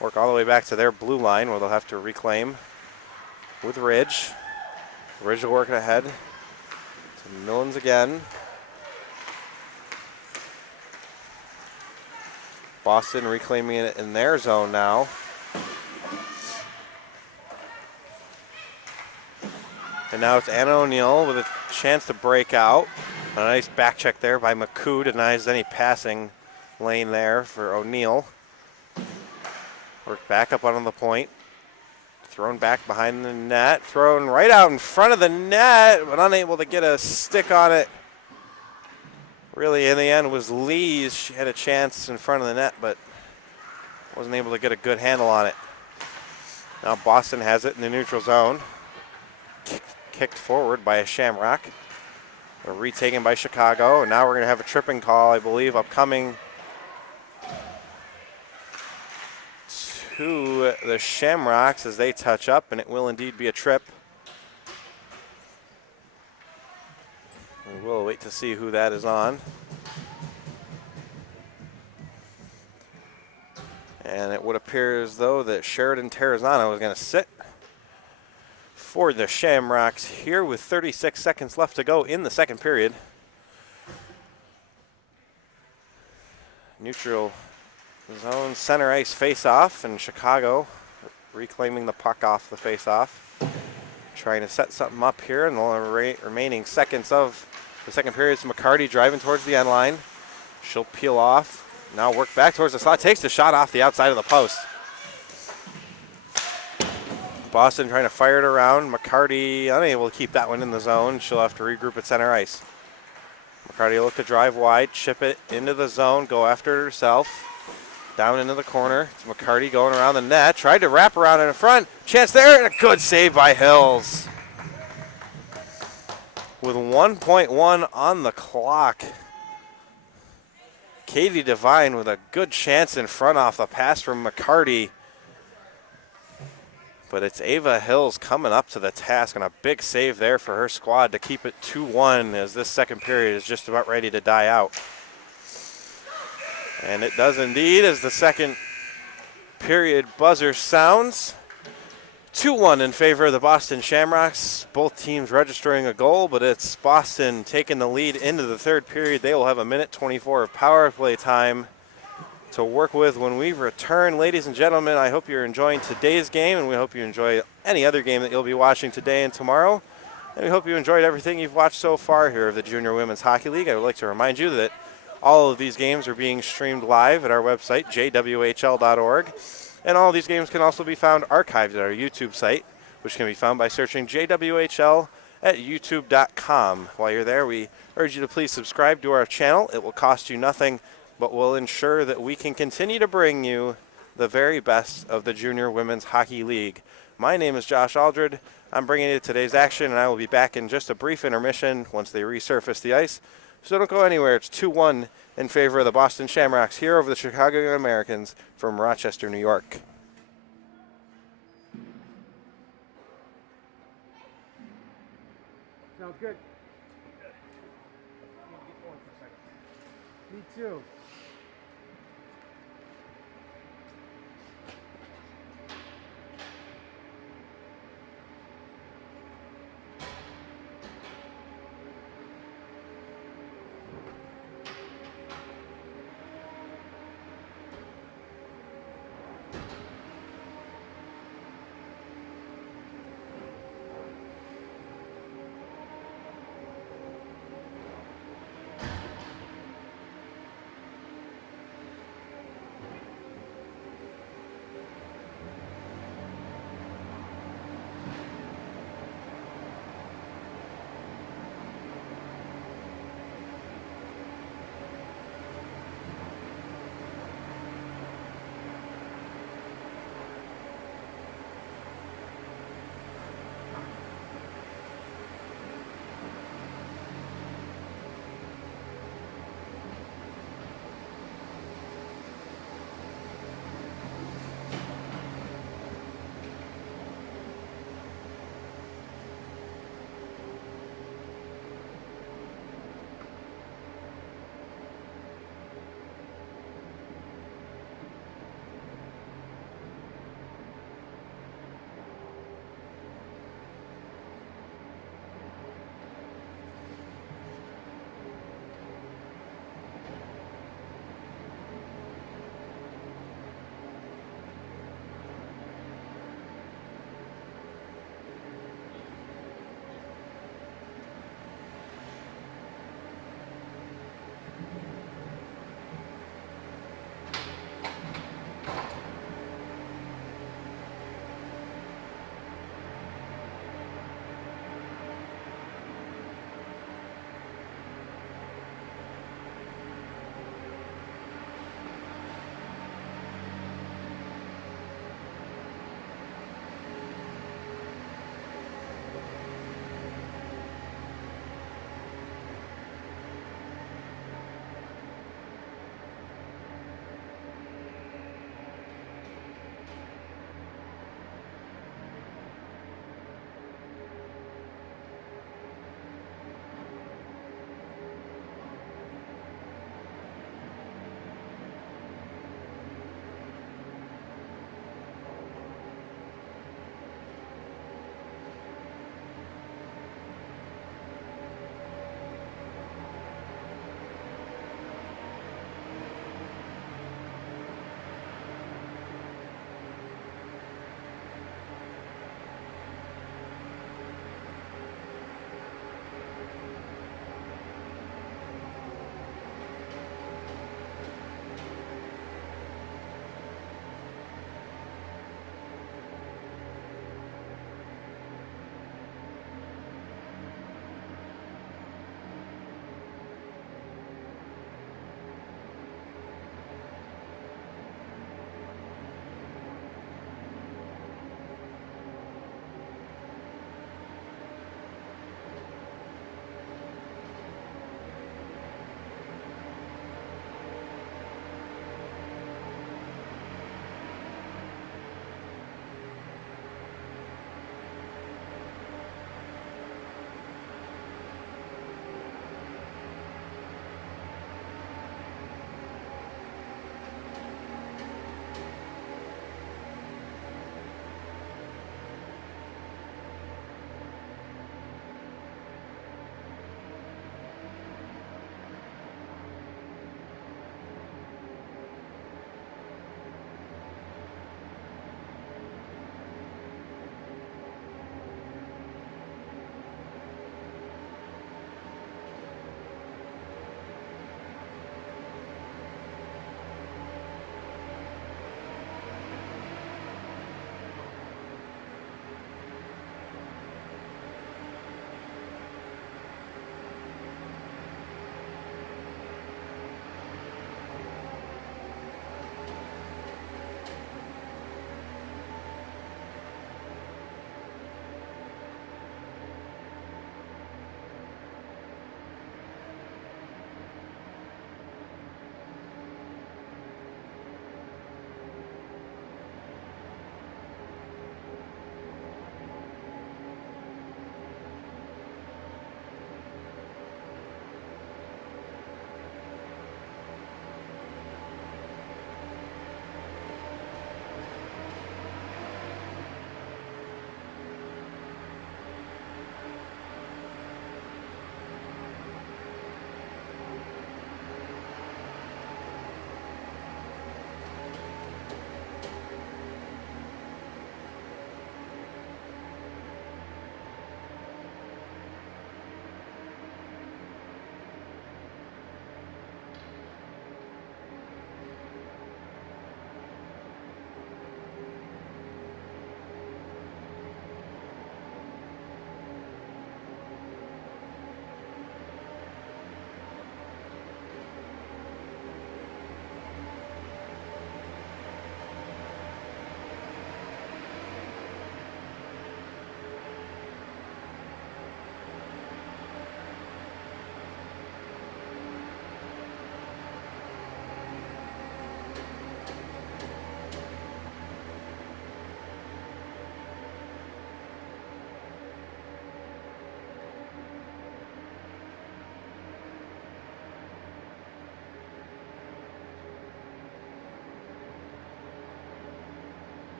work all the way back to their blue line where they'll have to reclaim with Ridge. Ridge will work it ahead to Millens again. Boston reclaiming it in their zone now. And now it's Anna O'Neill with a chance to break out. A nice back check there by McCoo, denies any passing lane there for O'Neill. Work back up on the point. Thrown back behind the net. Thrown right out in front of the net, but unable to get a stick on it. Really, in the end, was Lee's. She had a chance in front of the net, but wasn't able to get a good handle on it. Now Boston has it in the neutral zone. Kicked forward by a Shamrock. Retaken by Chicago, and now we're going to have a tripping call, I believe, upcoming to the Shamrocks as they touch up, and it will indeed be a trip. We will wait to see who that is on. And it would appear as though that Sheridan Terrazano is going to sit for the Shamrocks here with 36 seconds left to go in the second period. Neutral zone center ice face-off, and Chicago reclaiming the puck off the face-off. Trying to set something up here in the remaining seconds of the second period. It's McCarty driving towards the end line. She'll peel off. Now work back towards the slot. Takes the shot off the outside of the post. Boston trying to fire it around. McCarty unable to keep that one in the zone. She'll have to regroup at center ice. McCarty will look to drive wide, chip it into the zone, go after it herself. Down into the corner. It's McCarty going around the net. Tried to wrap around in front. Chance there, and a good save by Hills. With 1.1 on the clock. Katie Devine with a good chance in front off the pass from McCarty. But it's Ava Hills coming up to the task, and a big save there for her squad to keep it 2-1 as this second period is just about ready to die out. And it does indeed as the second period buzzer sounds. 2-1 in favor of the Boston Shamrocks. Both teams registering a goal, but it's Boston taking the lead into the third period. They will have 1:24 of power play time to work with when we return. Ladies and gentlemen, I hope you're enjoying today's game, and we hope you enjoy any other game that you'll be watching today and tomorrow. And we hope you enjoyed everything you've watched so far here of the Junior Women's Hockey League. I would like to remind you that all of these games are being streamed live at our website, jwhl.org. And all of these games can also be found archived at our YouTube site, which can be found by searching JWHL at youtube.com. While you're there, we urge you to please subscribe to our channel. It will cost you nothing, but will ensure that we can continue to bring you the very best of the Junior Women's Hockey League. My name is Josh Aldred. I'm bringing you today's action, and I will be back in just a brief intermission once they resurface the ice. So don't go anywhere. It's 2-1 in favor of the Boston Shamrocks here over the Chicago Americans from Rochester, New York. Sounds good. Me too.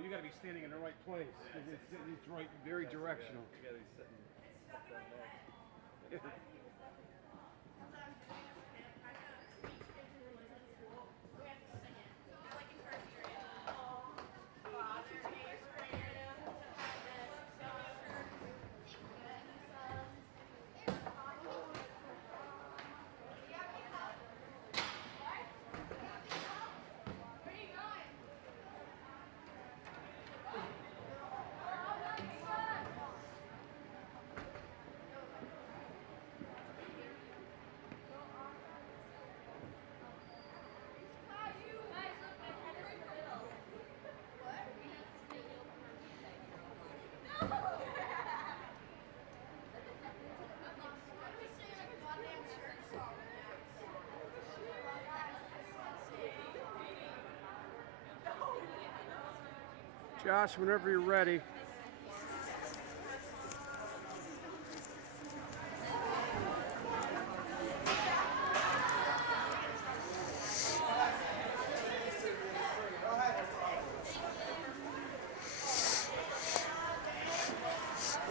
Well, you got to be standing in the right place because it's right, very directional. You gotta be sitting up down there. Josh, whenever you're ready.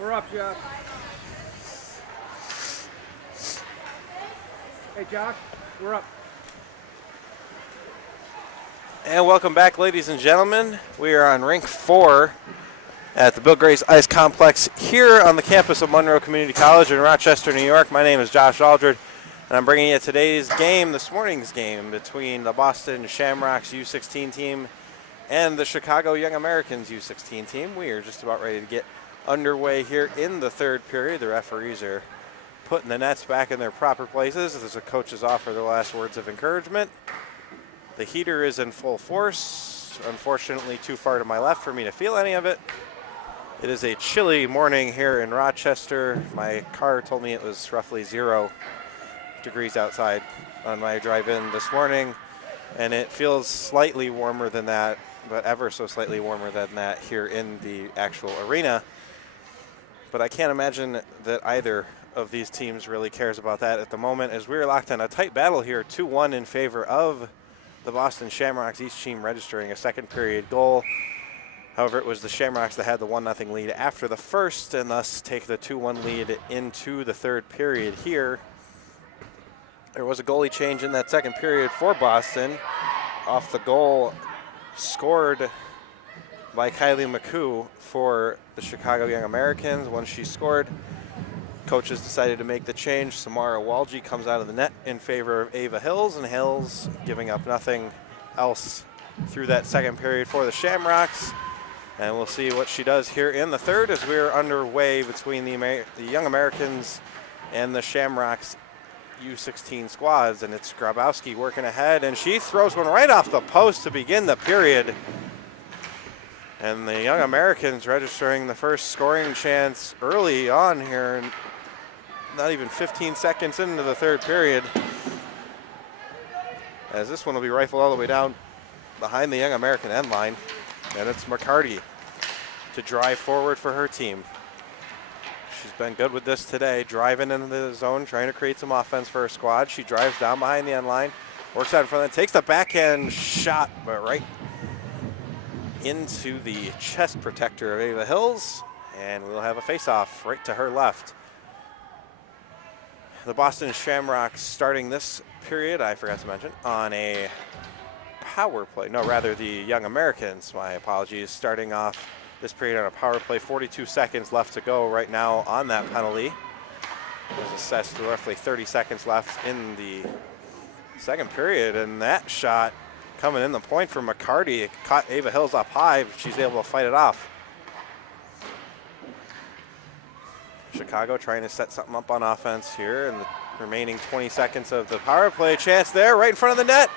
We're up, Josh. Hey, Josh, we're up. And welcome back, ladies and gentlemen. We are on Rink 4 at the Bill Gray's Ice Complex here on the campus of Monroe Community College in Rochester, New York. My name is Josh Aldred, and I'm bringing you today's game, this morning's game, between the Boston Shamrocks U-16 team and the Chicago Young Americans U-16 team. We are just about ready to get underway here in the third period. The referees are putting the nets back in their proper places as the coaches offer their last words of encouragement. The heater is in full force, unfortunately too far to my left for me to feel any of it. It is a chilly morning here in Rochester. My car told me it was roughly 0 degrees outside on my drive-in this morning, and it feels slightly warmer than that, but ever so slightly warmer than that here in the actual arena. But I can't imagine that either of these teams really cares about that at the moment, as we're locked in a tight battle here, 2-1 in favor of the Boston Shamrocks, each team registering a second period goal. However, it was the Shamrocks that had the 1-0 lead after the first, and thus take the 2-1 lead into the third period here. There was a goalie change in that second period for Boston. Off the goal scored by Kylie McCoo for the Chicago Young Americans. Once she scored, coaches decided to make the change. Samara Walji comes out of the net in favor of Ava Hills, and Hills giving up nothing else through that second period for the Shamrocks. And we'll see what she does here in the third as we're underway between the Young Americans and the Shamrocks U-16 squads. And it's Grabowski working ahead, and she throws one right off the post to begin the period. And the Young Americans registering the first scoring chance early on here, and not even 15 seconds into the third period, as this one will be rifled all the way down behind the Young American end line. And it's McCarty to drive forward for her team. She's been good with this today, driving into the zone, trying to create some offense for her squad. She drives down behind the end line, works out in front of it, takes the backhand shot, but right into the chest protector of Ava Hills, and we'll have a face-off right to her left. The Boston Shamrocks starting this period, I forgot to mention, on a power play. No, rather the Young Americans, my apologies, starting off this period on a power play. 42 seconds left to go right now on that penalty. There's assessed with roughly 30 seconds left in the second period, and that shot coming in the point for McCarty. It caught Ava Hills up high, but she's able to fight it off. Chicago trying to set something up on offense here in the remaining 20 seconds of the power play. Chance there right in front of the net.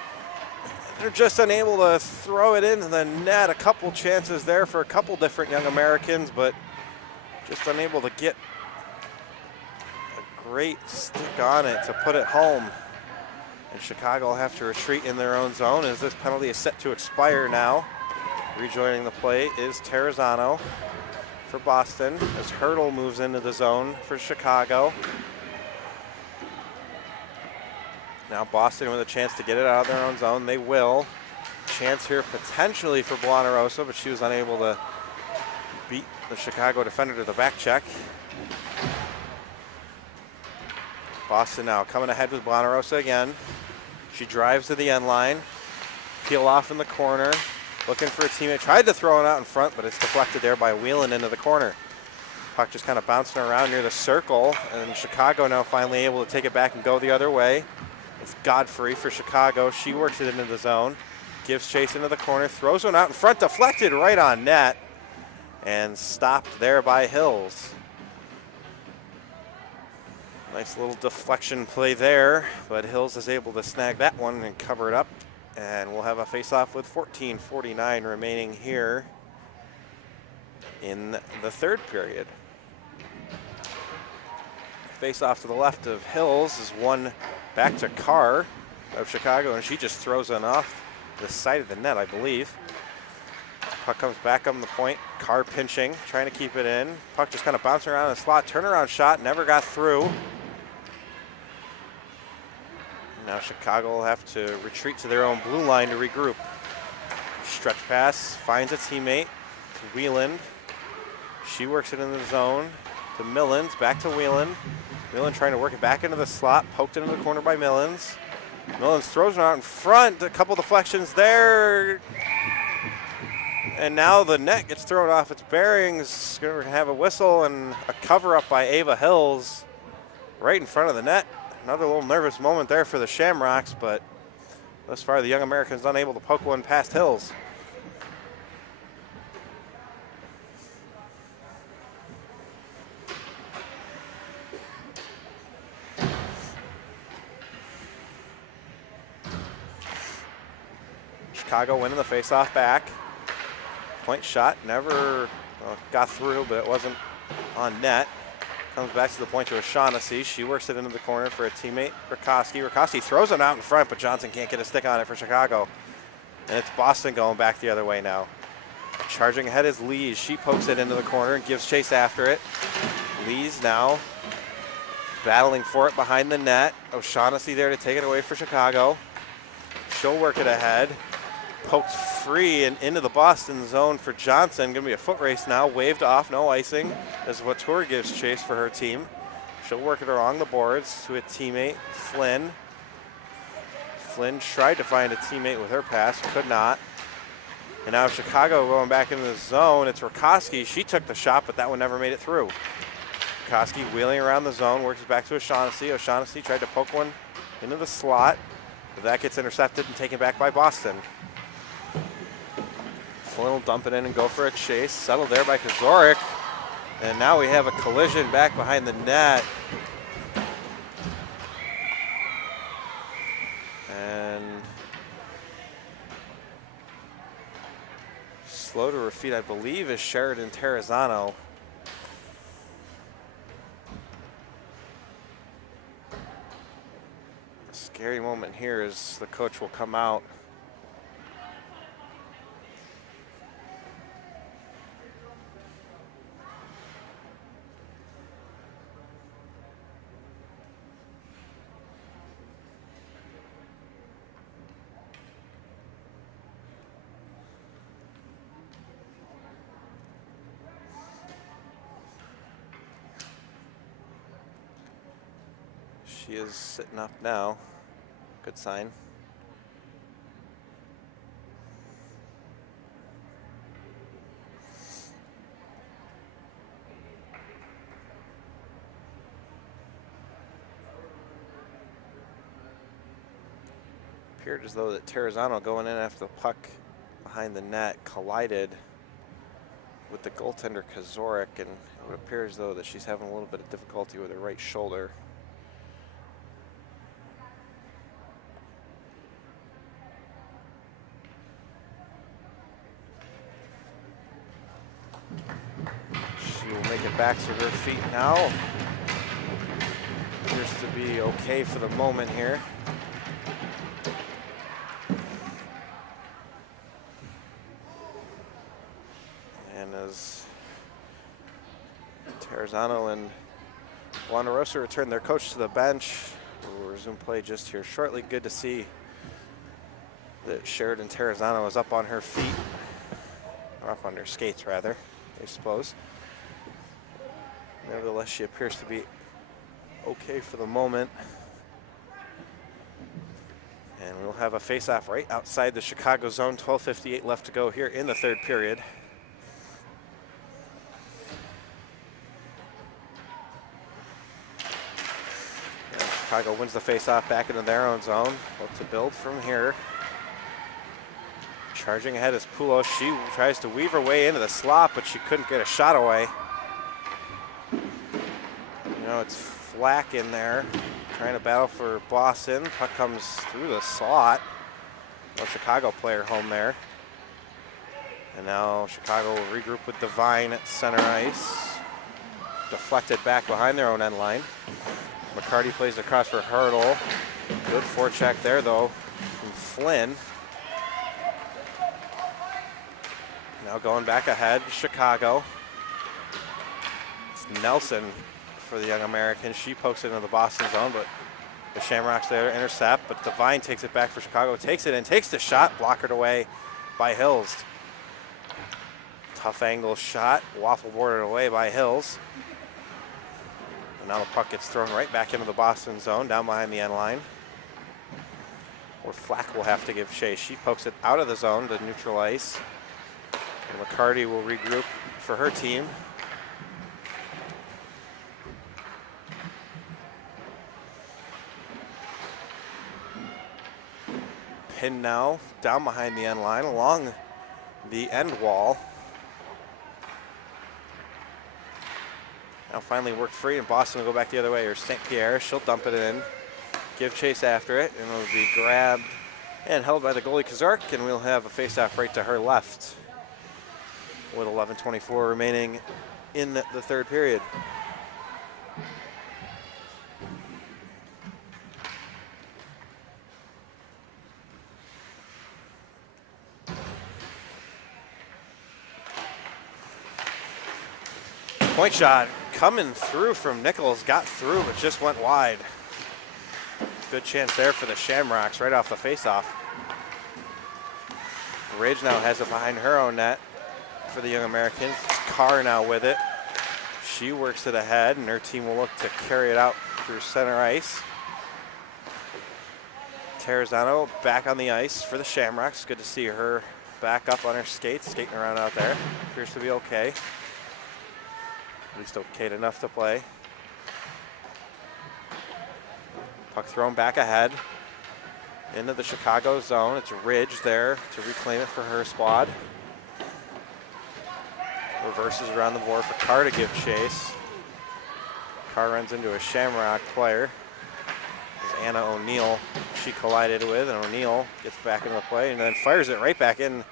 They're just unable to throw it into the net. A couple chances there for a couple different Young Americans, but just unable to get a great stick on it to put it home. And Chicago will have to retreat in their own zone as this penalty is set to expire now. Rejoining the play is Terrazano for Boston as Hurdle moves into the zone for Chicago. Now Boston with a chance to get it out of their own zone. They will. chance here potentially for Blanarosa, but she was unable to beat the Chicago defender to the back check. Boston now coming ahead with Blanarosa again. She drives to the end line. Peel off in the corner. Looking for a teammate. Tried to throw it out in front, but it's deflected there by Whelan into the corner. Puck just kind of bouncing around near the circle, and Chicago now finally able to take it back and go the other way. It's Godfrey for Chicago. She works it into the zone. Gives chase into the corner. Throws one out in front. Deflected right on net. And stopped there by Hills. Nice little deflection play there, but Hills is able to snag that one and cover it up. And we'll have a face-off with 14:49 remaining here in the third period. Face-off to the left of Hills is one back to Carr of Chicago, and she just throws it off the side of the net, I believe. Puck comes back on the point. Carr pinching, trying to keep it in. Puck just kind of bouncing around in the slot. Turnaround shot, never got through. Now Chicago will have to retreat to their own blue line to regroup. Stretch pass, finds a teammate. To Whelan. She works it in the zone to Millens, back to Whelan. Whelan trying to work it back into the slot, poked it into the corner by Millens. Millens throws it out in front, a couple deflections there. And now the net gets thrown off its bearings. Going to have a whistle and a cover-up by Ava Hills right in front of the net. Another little nervous moment there for the Shamrocks, but thus far the Young Americans unable to poke one past Hills. Chicago winning the faceoff back. Point shot never got through, but it wasn't on net. Comes back to the point to O'Shaughnessy. She works it into the corner for a teammate, Rakoski. Rakoski throws it out in front, but Johnson can't get a stick on it for Chicago. And it's Boston going back the other way now. Charging ahead is Lees. She pokes it into the corner and gives chase after it. Lees now battling for it behind the net. O'Shaughnessy there to take it away for Chicago. She'll work it ahead. Poked free and into the Boston zone for Johnson. Going to be a foot race now. Waved off, no icing, as Latour gives chase for her team. She'll work it along the boards to a teammate, Flynn. Flynn tried to find a teammate with her pass, could not. And now Chicago going back into the zone. It's Rakoski. She took the shot, but that one never made it through. Rakoski wheeling around the zone, works it back to O'Shaughnessy. O'Shaughnessy tried to poke one into the slot, but that gets intercepted and taken back by Boston. Flynn will dump it in and go for a chase. Settled there by Kazorik. And now we have a collision back behind the net. And slow to her feet, I believe, is Sheridan Terrazano. A scary moment here as the coach will come out. She is sitting up now. Good sign. Appeared as though that Terrazano going in after the puck behind the net collided with the goaltender Kazorik, and it appears as though that she's having a little bit of difficulty with her right shoulder. She will make it back to her feet now. Appears to be okay for the moment here. And as Terrazano and Blanarosa return their coach to the bench, we'll resume play just here shortly. Good to see that Sheridan Terrazano is up on her feet, or up on her skates rather, I suppose. Nevertheless, she appears to be okay for the moment. And we'll have a face-off right outside the Chicago zone. 12:58 left to go here in the third period. And Chicago wins the face-off back into their own zone. Look to build from here. Charging ahead is Poulos. She tries to weave her way into the slot, but she couldn't get a shot away. You know, it's Flack in there, trying to battle for Boston. Puck comes through the slot. No Chicago player home there. And now Chicago will regroup with Devine at center ice. Deflected back behind their own end line. McCarty plays across for Hurdle. Good forecheck there though from Flynn. Now going back ahead, Chicago. It's Nelson for the young Americans. She pokes it into the Boston zone, but the Shamrocks there intercept, but Devine takes it back for Chicago, takes it and takes the shot, blockered away by Hills. Tough angle shot, waffle boarded away by Hills. And now the puck gets thrown right back into the Boston zone, down behind the end line. Or Flack will have to give chase. She pokes it out of the zone to neutral ice. And McCarty will regroup for her team. Pin now down behind the end line along the end wall. Now finally worked free, and Boston will go back the other way. Or St. Pierre, she'll dump it in, give chase after it, and it'll be grabbed and held by the goalie Kazark, and we'll have a face-off right to her left with 11:24 remaining in the third period. Point shot coming through from Nichols, got through but just went wide. Good chance there for the Shamrocks right off the faceoff. Ridge now has it behind her own net for the young Americans. Carr now with it. She works it ahead and her team will look to carry it out through center ice. Terrazano back on the ice for the Shamrocks. Good to see her back up on her skates, skating around out there. Appears to be okay. At least okay enough to play. Puck thrown back ahead into the Chicago zone. It's Ridge there to reclaim it for her squad. Reverses around the board for Carr to give chase. Carr runs into a Shamrock player. There's Anna O'Neill she collided with, and O'Neill gets back into the play and then fires it right back in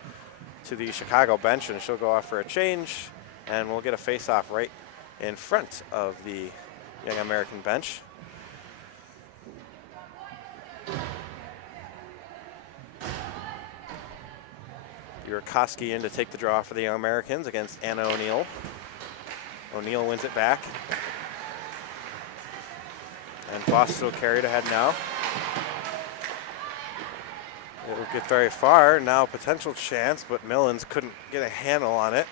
to the Chicago bench, and she'll go off for a change, and we'll get a face-off right in front of the young American bench. Yurkowski in to take the draw for the young Americans against Anna O'Neill. O'Neill wins it back. And Boston will carry it ahead now. It will get very far. Now potential chance, but Millens couldn't get a handle on it.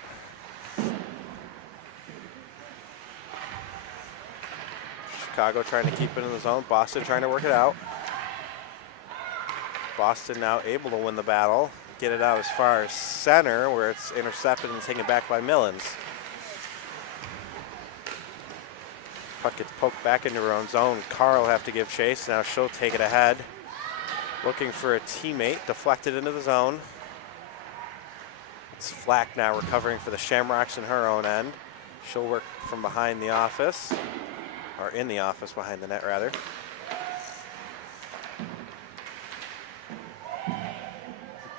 Chicago trying to keep it in the zone. Boston trying to work it out. Boston now able to win the battle. Get it out as far as center, where it's intercepted and taken back by Millens. Puck gets poked back into her own zone. Carl will have to give chase. Now she'll take it ahead. Looking for a teammate, deflected into the zone. It's Flack now recovering for the Shamrocks in her own end. She'll work from behind the office, or in the office behind the net rather.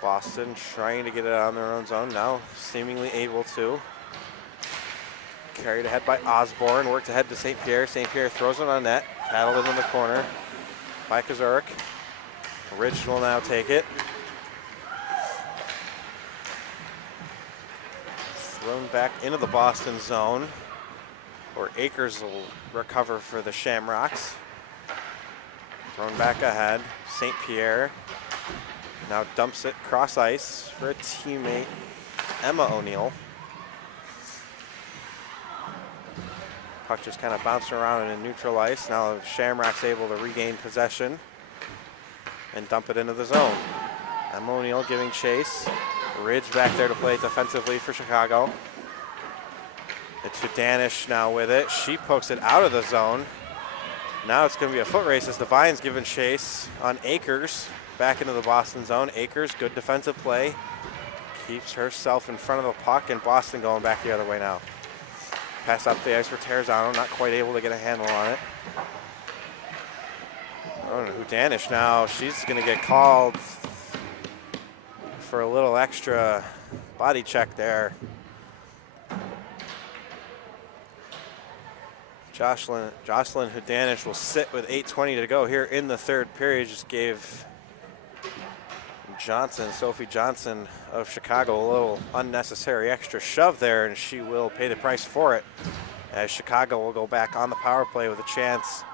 Boston trying to get it on their own zone, now seemingly able to. Carried ahead by Osborne, worked ahead to St. Pierre. St. Pierre throws it on net, battled in the corner by Kazurek. Ridge will now take it. Thrown back into the Boston zone, or Akers will recover for the Shamrocks. Thrown back ahead, St. Pierre. Now dumps it cross ice for a teammate, Emma O'Neill. Puck just kind of bouncing around in neutral ice. Now Shamrock's able to regain possession and dump it into the zone. Emma O'Neill giving chase. Ridge back there to play defensively for Chicago. It's Danish now with it. She pokes it out of the zone. Now it's going to be a foot race as Devine's giving chase on Akers. Back into the Boston zone. Akers, good defensive play. Keeps herself in front of the puck, and Boston going back the other way now. Pass up the ice for Terrazano, not quite able to get a handle on it. I don't know who Danish now. She's going to get called for a little extra body check there. Jocelyn Hudanish will sit with 8:20 to go here in the third period. Just gave Sophie Johnson of Chicago, a little unnecessary extra shove there, and she will pay the price for it, as Chicago will go back on the power play with a chance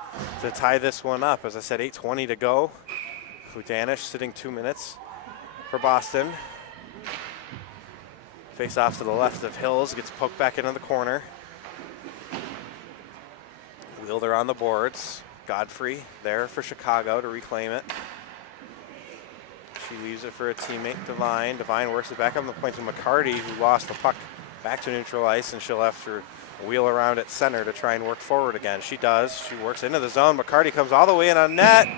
to tie this one up. As I said, 8:20 to go. Hudanish sitting 2 minutes for Boston. Face off to the left of Hills, gets poked back into the corner. Wheelder on the boards. Godfrey there for Chicago to reclaim it. She leaves it for a teammate, Devine. Devine works it back on the point to McCarty, who lost the puck back to neutral ice, and she'll have to wheel around at center to try and work forward again. She does. She works into the zone. McCarty comes all the way in on net.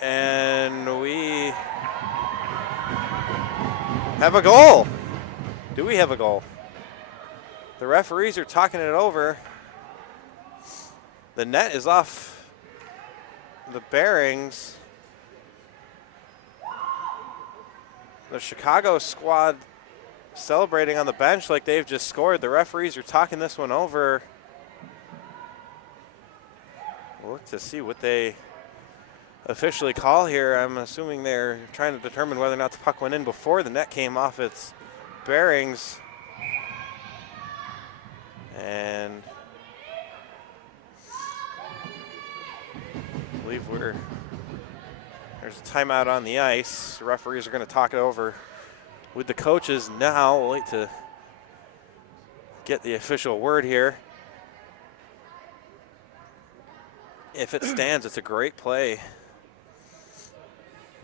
And we have a goal. Do we have a goal? The referees are talking it over. The net is off the bearings. The Chicago squad celebrating on the bench like they've just scored. The referees are talking this one over. We'll look to see what they officially call here. I'm assuming they're trying to determine whether or not the puck went in before the net came off its bearings. And I believe there's a timeout on the ice. The referees are going to talk it over with the coaches now. We'll wait to get the official word here. If it stands, it's a great play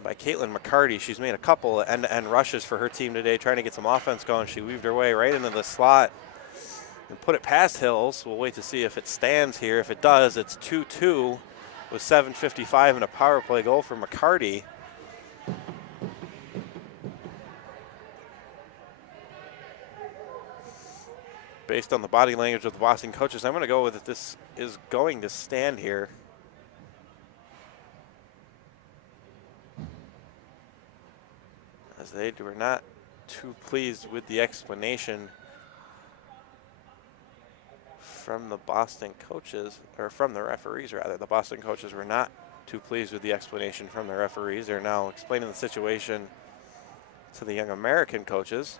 by Caitlin McCarty. She's made a couple of end-to-end rushes for her team today, trying to get some offense going. She weaved her way right into the slot and put it past Hills. We'll wait to see if it stands here. If it does, it's 2-2 with 7:55 and a power play goal for McCarty. Based on the body language of the Boston coaches, I'm going to go with it. This is going to stand here. As they were not too pleased with the explanation from the Boston coaches, or from the referees rather. The Boston coaches were not too pleased with the explanation from the referees. They're now explaining the situation to the young American coaches.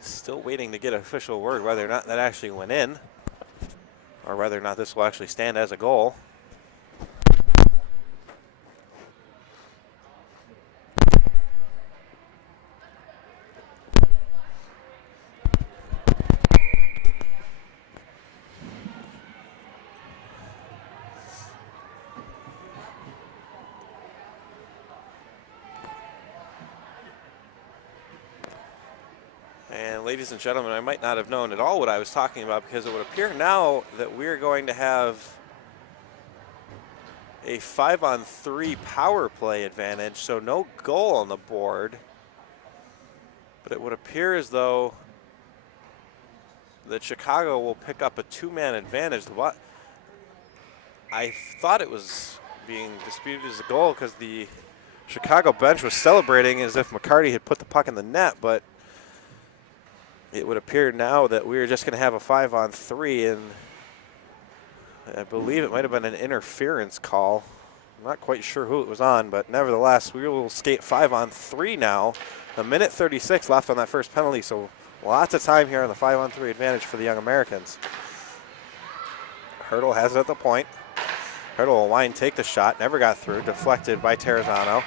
Still waiting to get an official word whether or not that actually went in, or whether or not this will actually stand as a goal. Ladies and gentlemen, I might not have known at all what I was talking about, because it would appear now that we're going to have a 5-on-3 power play advantage, so no goal on the board. But it would appear as though that Chicago will pick up a 2-man advantage. I thought it was being disputed as a goal because the Chicago bench was celebrating as if McCarty had put the puck in the net, but it would appear now that we're just going to have a 5-on-3, and I believe it might have been an interference call. I'm not quite sure who it was on, but nevertheless, we will skate 5-on-3 now. A minute 36 left on that first penalty, so lots of time here on the 5-on-3 advantage for the young Americans. Hurdle has it at the point. Hurdle Wine take the shot, never got through, deflected by Terrazano.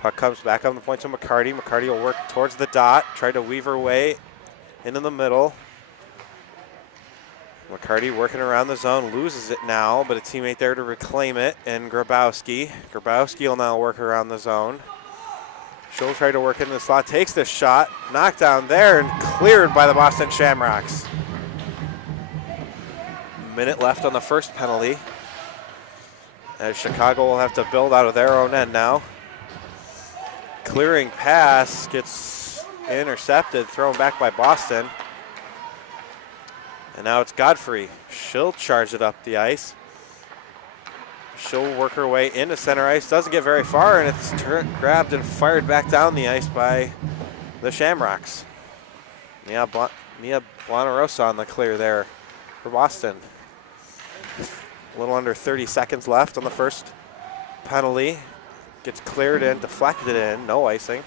Puck comes back on the point to McCarty. McCarty will work towards the dot, try to weave her way into the middle. McCarty working around the zone, loses it now, but a teammate there to reclaim it, and Grabowski. Grabowski will now work around the zone. She'll try to work into the slot, takes the shot, knocked down there, and cleared by the Boston Shamrocks. Minute left on the first penalty, as Chicago will have to build out of their own end now. Clearing pass gets intercepted, thrown back by Boston. And now it's Godfrey. She'll charge it up the ice. She'll work her way into center ice. Doesn't get very far, and it's grabbed and fired back down the ice by the Shamrocks. Mia Bonarosa on the clear there for Boston. A little under 30 seconds left on the first penalty. Gets cleared in, deflected in, no icing.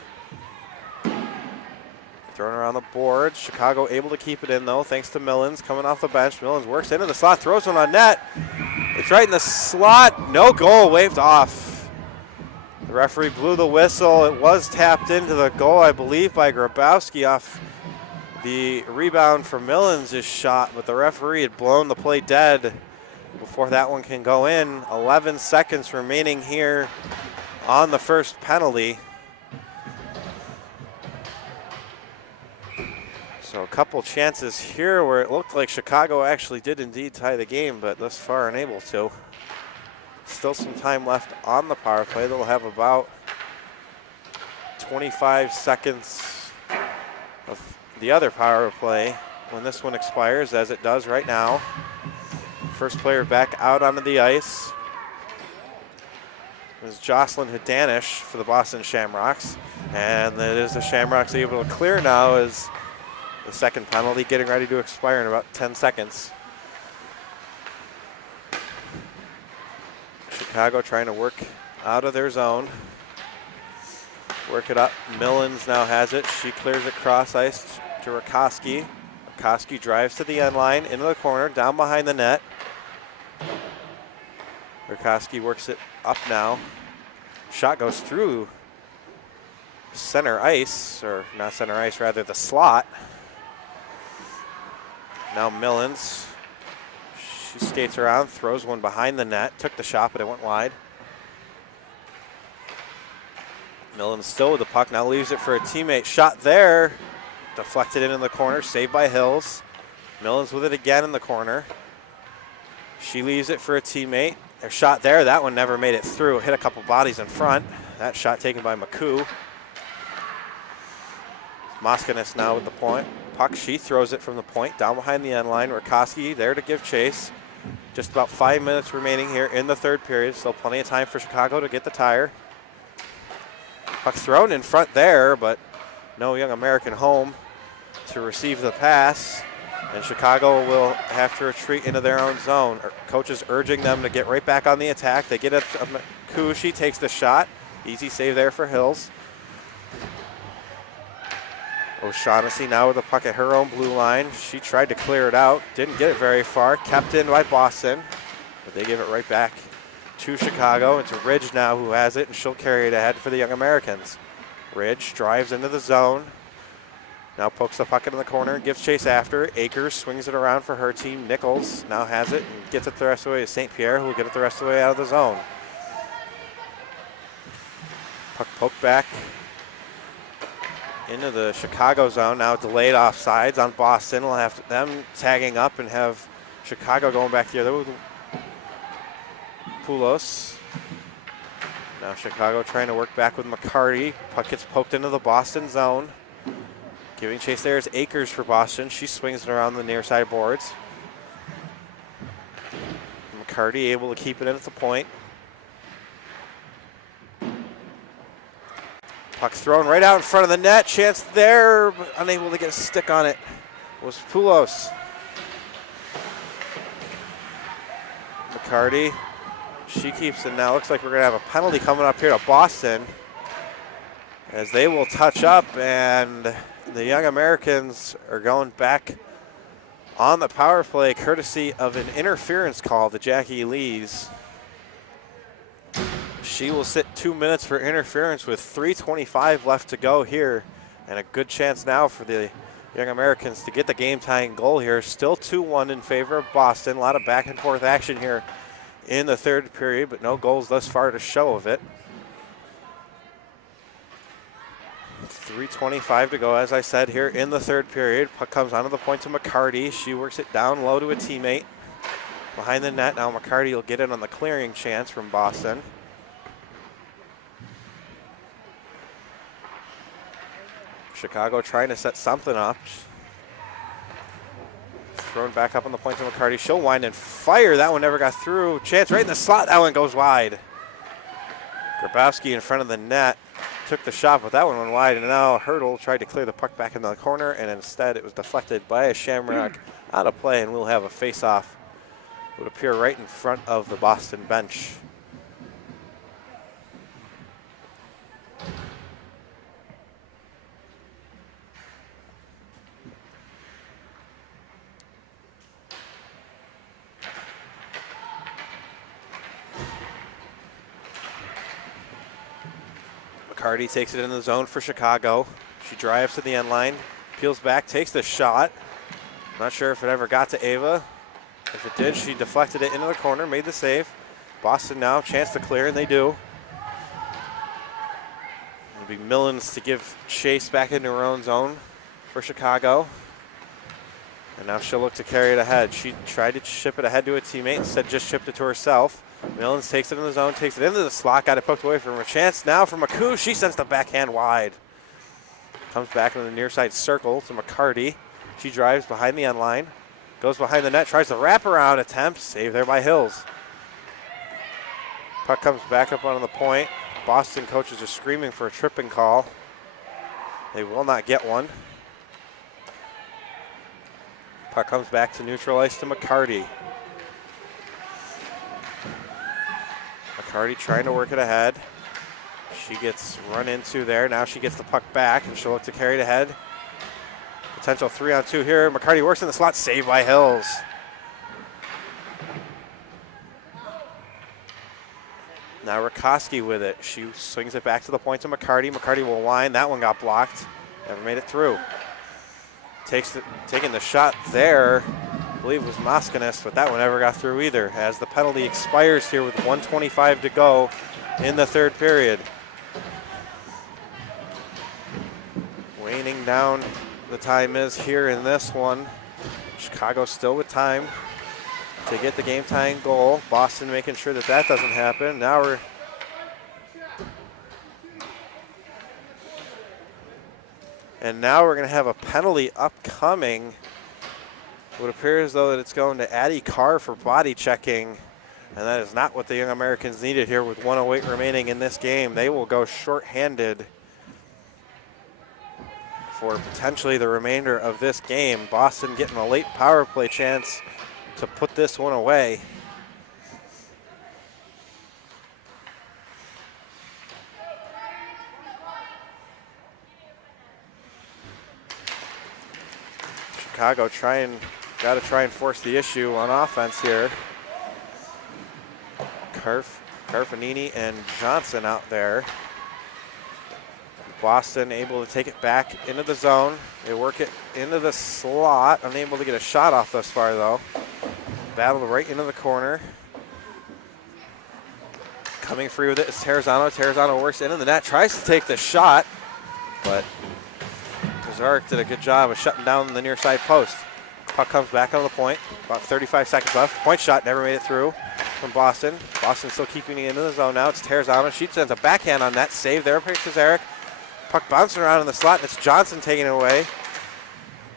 Thrown around the board. Chicago able to keep it in, though, thanks to Millens coming off the bench. Millens works into the slot, throws one on net. It's right in the slot. No goal, waved off. The referee blew the whistle. It was tapped into the goal, I believe, by Grabowski off the rebound for Millens' shot, but the referee had blown the play dead before that one can go in. 11 seconds remaining here on the first penalty. So a couple chances here where it looked like Chicago actually did indeed tie the game, but thus far unable to. Still some time left on the power play. They'll have about 25 seconds of the other power play when this one expires, as it does right now. First player back out onto the ice is Jocelyn Hadanish for the Boston Shamrocks. And it is the Shamrocks able to clear now as the second penalty getting ready to expire in about 10 seconds. Chicago trying to work out of their zone. Work it up. Millens now has it. She clears it cross ice to Rakoski. Rakoski drives to the end line, into the corner, down behind the net. Rakoski works it up now. Shot goes through center ice, or not center ice, rather the slot. Now Millens, she skates around, throws one behind the net, took the shot, but it went wide. Millens still with the puck, now leaves it for a teammate. Shot there, deflected in the corner, saved by Hills. Millens with it again in the corner. She leaves it for a teammate. Their shot there, that one never made it through. Hit a couple bodies in front. That shot taken by McCoo. Moskanis now with the point. Puck, she throws it from the point, down behind the end line. Rakoski there to give chase. Just about 5 minutes remaining here in the third period. Still plenty of time for Chicago to get the tire. Puck thrown in front there, but no Young American home to receive the pass. And Chicago will have to retreat into their own zone. Coach is urging them to get right back on the attack. They get it to McCoo. She takes the shot. Easy save there for Hills. O'Shaughnessy now with the puck at her own blue line. She tried to clear it out. Didn't get it very far. Kept in by Boston. But they give it right back to Chicago. It's Ridge now who has it, and she'll carry it ahead for the Young Americans. Ridge drives into the zone. Now pokes the puck in the corner, gives chase after. Akers swings it around for her team. Nichols now has it and gets it the rest of the way to St. Pierre, who will get it the rest of the way out of the zone. Puck poked back into the Chicago zone. Now delayed offsides on Boston. We'll have them tagging up and have Chicago going back the other way with Poulos. Now Chicago trying to work back with McCarty. Puck gets poked into the Boston zone. Giving chase there is Akers for Boston. She swings it around the near side boards. McCarty able to keep it in at the point. Puck thrown right out in front of the net. Chance there, but unable to get a stick on it was Poulos. McCarty, she keeps it now. Looks like we're going to have a penalty coming up here to Boston, as they will touch up, and the Young Americans are going back on the power play, courtesy of an interference call to Jackie Lees. She will sit 2 minutes for interference with 3:25 left to go here, and a good chance now for the Young Americans to get the game-tying goal here. Still 2-1 in favor of Boston. A lot of back-and-forth action here in the third period, but no goals thus far to show of it. 3:25 to go, as I said, here in the third period. Puck comes onto the point to McCarty. She works it down low to a teammate. Behind the net, now McCarty will get in on the clearing chance from Boston. Chicago trying to set something up. Thrown back up on the point to McCarty. She'll wind and fire. That one never got through. Chance right in the slot. That one goes wide. Grabowski in front of the net took the shot, but that one went wide. And now Hurdle tried to clear the puck back in the corner, and instead it was deflected by a Shamrock out of play, and we'll have a face-off. Would appear right in front of the Boston bench. McCarty takes it in the zone for Chicago. She drives to the end line, peels back, takes the shot. Not sure if it ever got to Ava. If it did, she deflected it into the corner, made the save. Boston now, chance to clear, and they do. It'll be Millens to give chase back into her own zone for Chicago. And now she'll look to carry it ahead. She tried to ship it ahead to a teammate, instead just shipped it to herself. Millens takes it in the zone, takes it into the slot, got it poked away from her. Chance now from McCoo. She sends the backhand wide. Comes back in the near side circle to McCarty. She drives behind the end line, goes behind the net, tries the wraparound attempt. Save there by Hills. Puck comes back up on the point. Boston coaches are screaming for a tripping call. They will not get one. Puck comes back to neutral ice to McCarty. McCarty trying to work it ahead. She gets run into there. Now she gets the puck back, and she'll look to carry it ahead. Potential 3-on-2 here. McCarty works in the slot, saved by Hills. Now Rakoski with it. She swings it back to the point to McCarty. McCarty will wind. That one got blocked. Never made it through. Taking the shot there, I believe was Moskanis, but that one never got through either, as the penalty expires here with 1:25 to go in the third period. Waning down the time is here in this one. Chicago still with time to get the game-tying goal. Boston making sure that that doesn't happen. Now we're going to have a penalty upcoming. It would appear as though that it's going to Addie Carr for body checking, and that is not what the Young Americans needed here with 1:08 remaining in this game. They will go shorthanded for potentially the remainder of this game. Boston getting a late power play chance to put this one away. Chicago got to try and force the issue on offense here. Carfanini and Johnson out there. Boston able to take it back into the zone. They work it into the slot. Unable to get a shot off thus far, though. Battle right into the corner. Coming free with it is Terrazano. Terrazano works into the net, tries to take the shot, but Zarek did a good job of shutting down the near side post. Puck comes back on the point. About 35 seconds left. Point shot never made it through from Boston. Boston still keeping it into the zone now. It's Terrazano. She sends a backhand on that. Save there by Zarek. Puck bouncing around in the slot, and it's Johnson taking it away.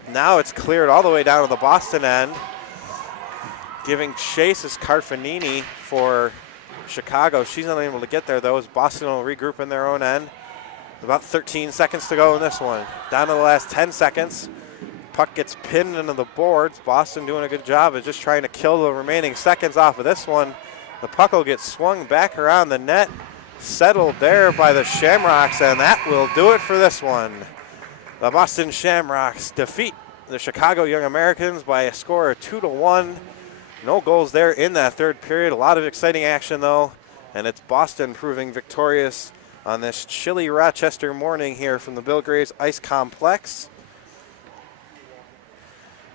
Now it's cleared all the way down to the Boston end. Giving chase is Carfanini for Chicago. She's unable to get there, though, as Boston will regroup in their own end. About 13 seconds to go in this one. Down to the last 10 seconds. Puck gets pinned into the boards. Boston doing a good job of just trying to kill the remaining seconds off of this one. The puck will get swung back around the net. Settled there by the Shamrocks, and that will do it for this one. The Boston Shamrocks defeat the Chicago Young Americans by a score of 2-1. No goals there in that third period. A lot of exciting action, though, and it's Boston proving victorious on this chilly Rochester morning here from the Bill Graves Ice Complex.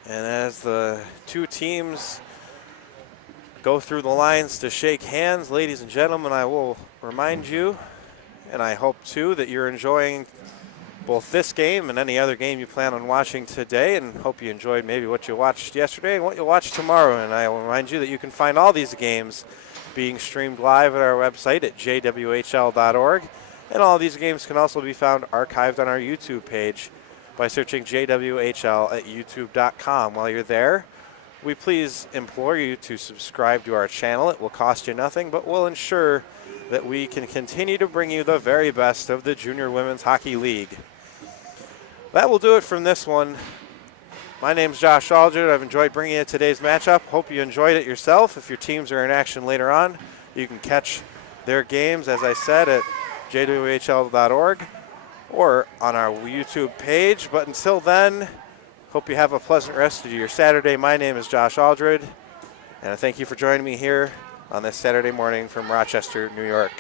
And as the two teams go through the lines to shake hands, ladies and gentlemen, I will remind you, and I hope too, that you're enjoying both this game and any other game you plan on watching today, and hope you enjoyed maybe what you watched yesterday and what you'll watch tomorrow. And I will remind you that you can find all these games being streamed live at our website at jwhl.org, and all these games can also be found archived on our YouTube page by searching JWHL at youtube.com. While you're there, we please implore you to subscribe to our channel. It will cost you nothing, but will ensure that we can continue to bring you the very best of the Junior Women's Hockey League. That will do it from this one. My name's Josh Aldred. I've enjoyed bringing you today's matchup. Hope you enjoyed it yourself. If your teams are in action later on, you can catch their games, as I said, at jwhl.org or on our YouTube page. But until then, hope you have a pleasant rest of your Saturday. My name is Josh Aldred, and I thank you for joining me here on this Saturday morning from Rochester, New York.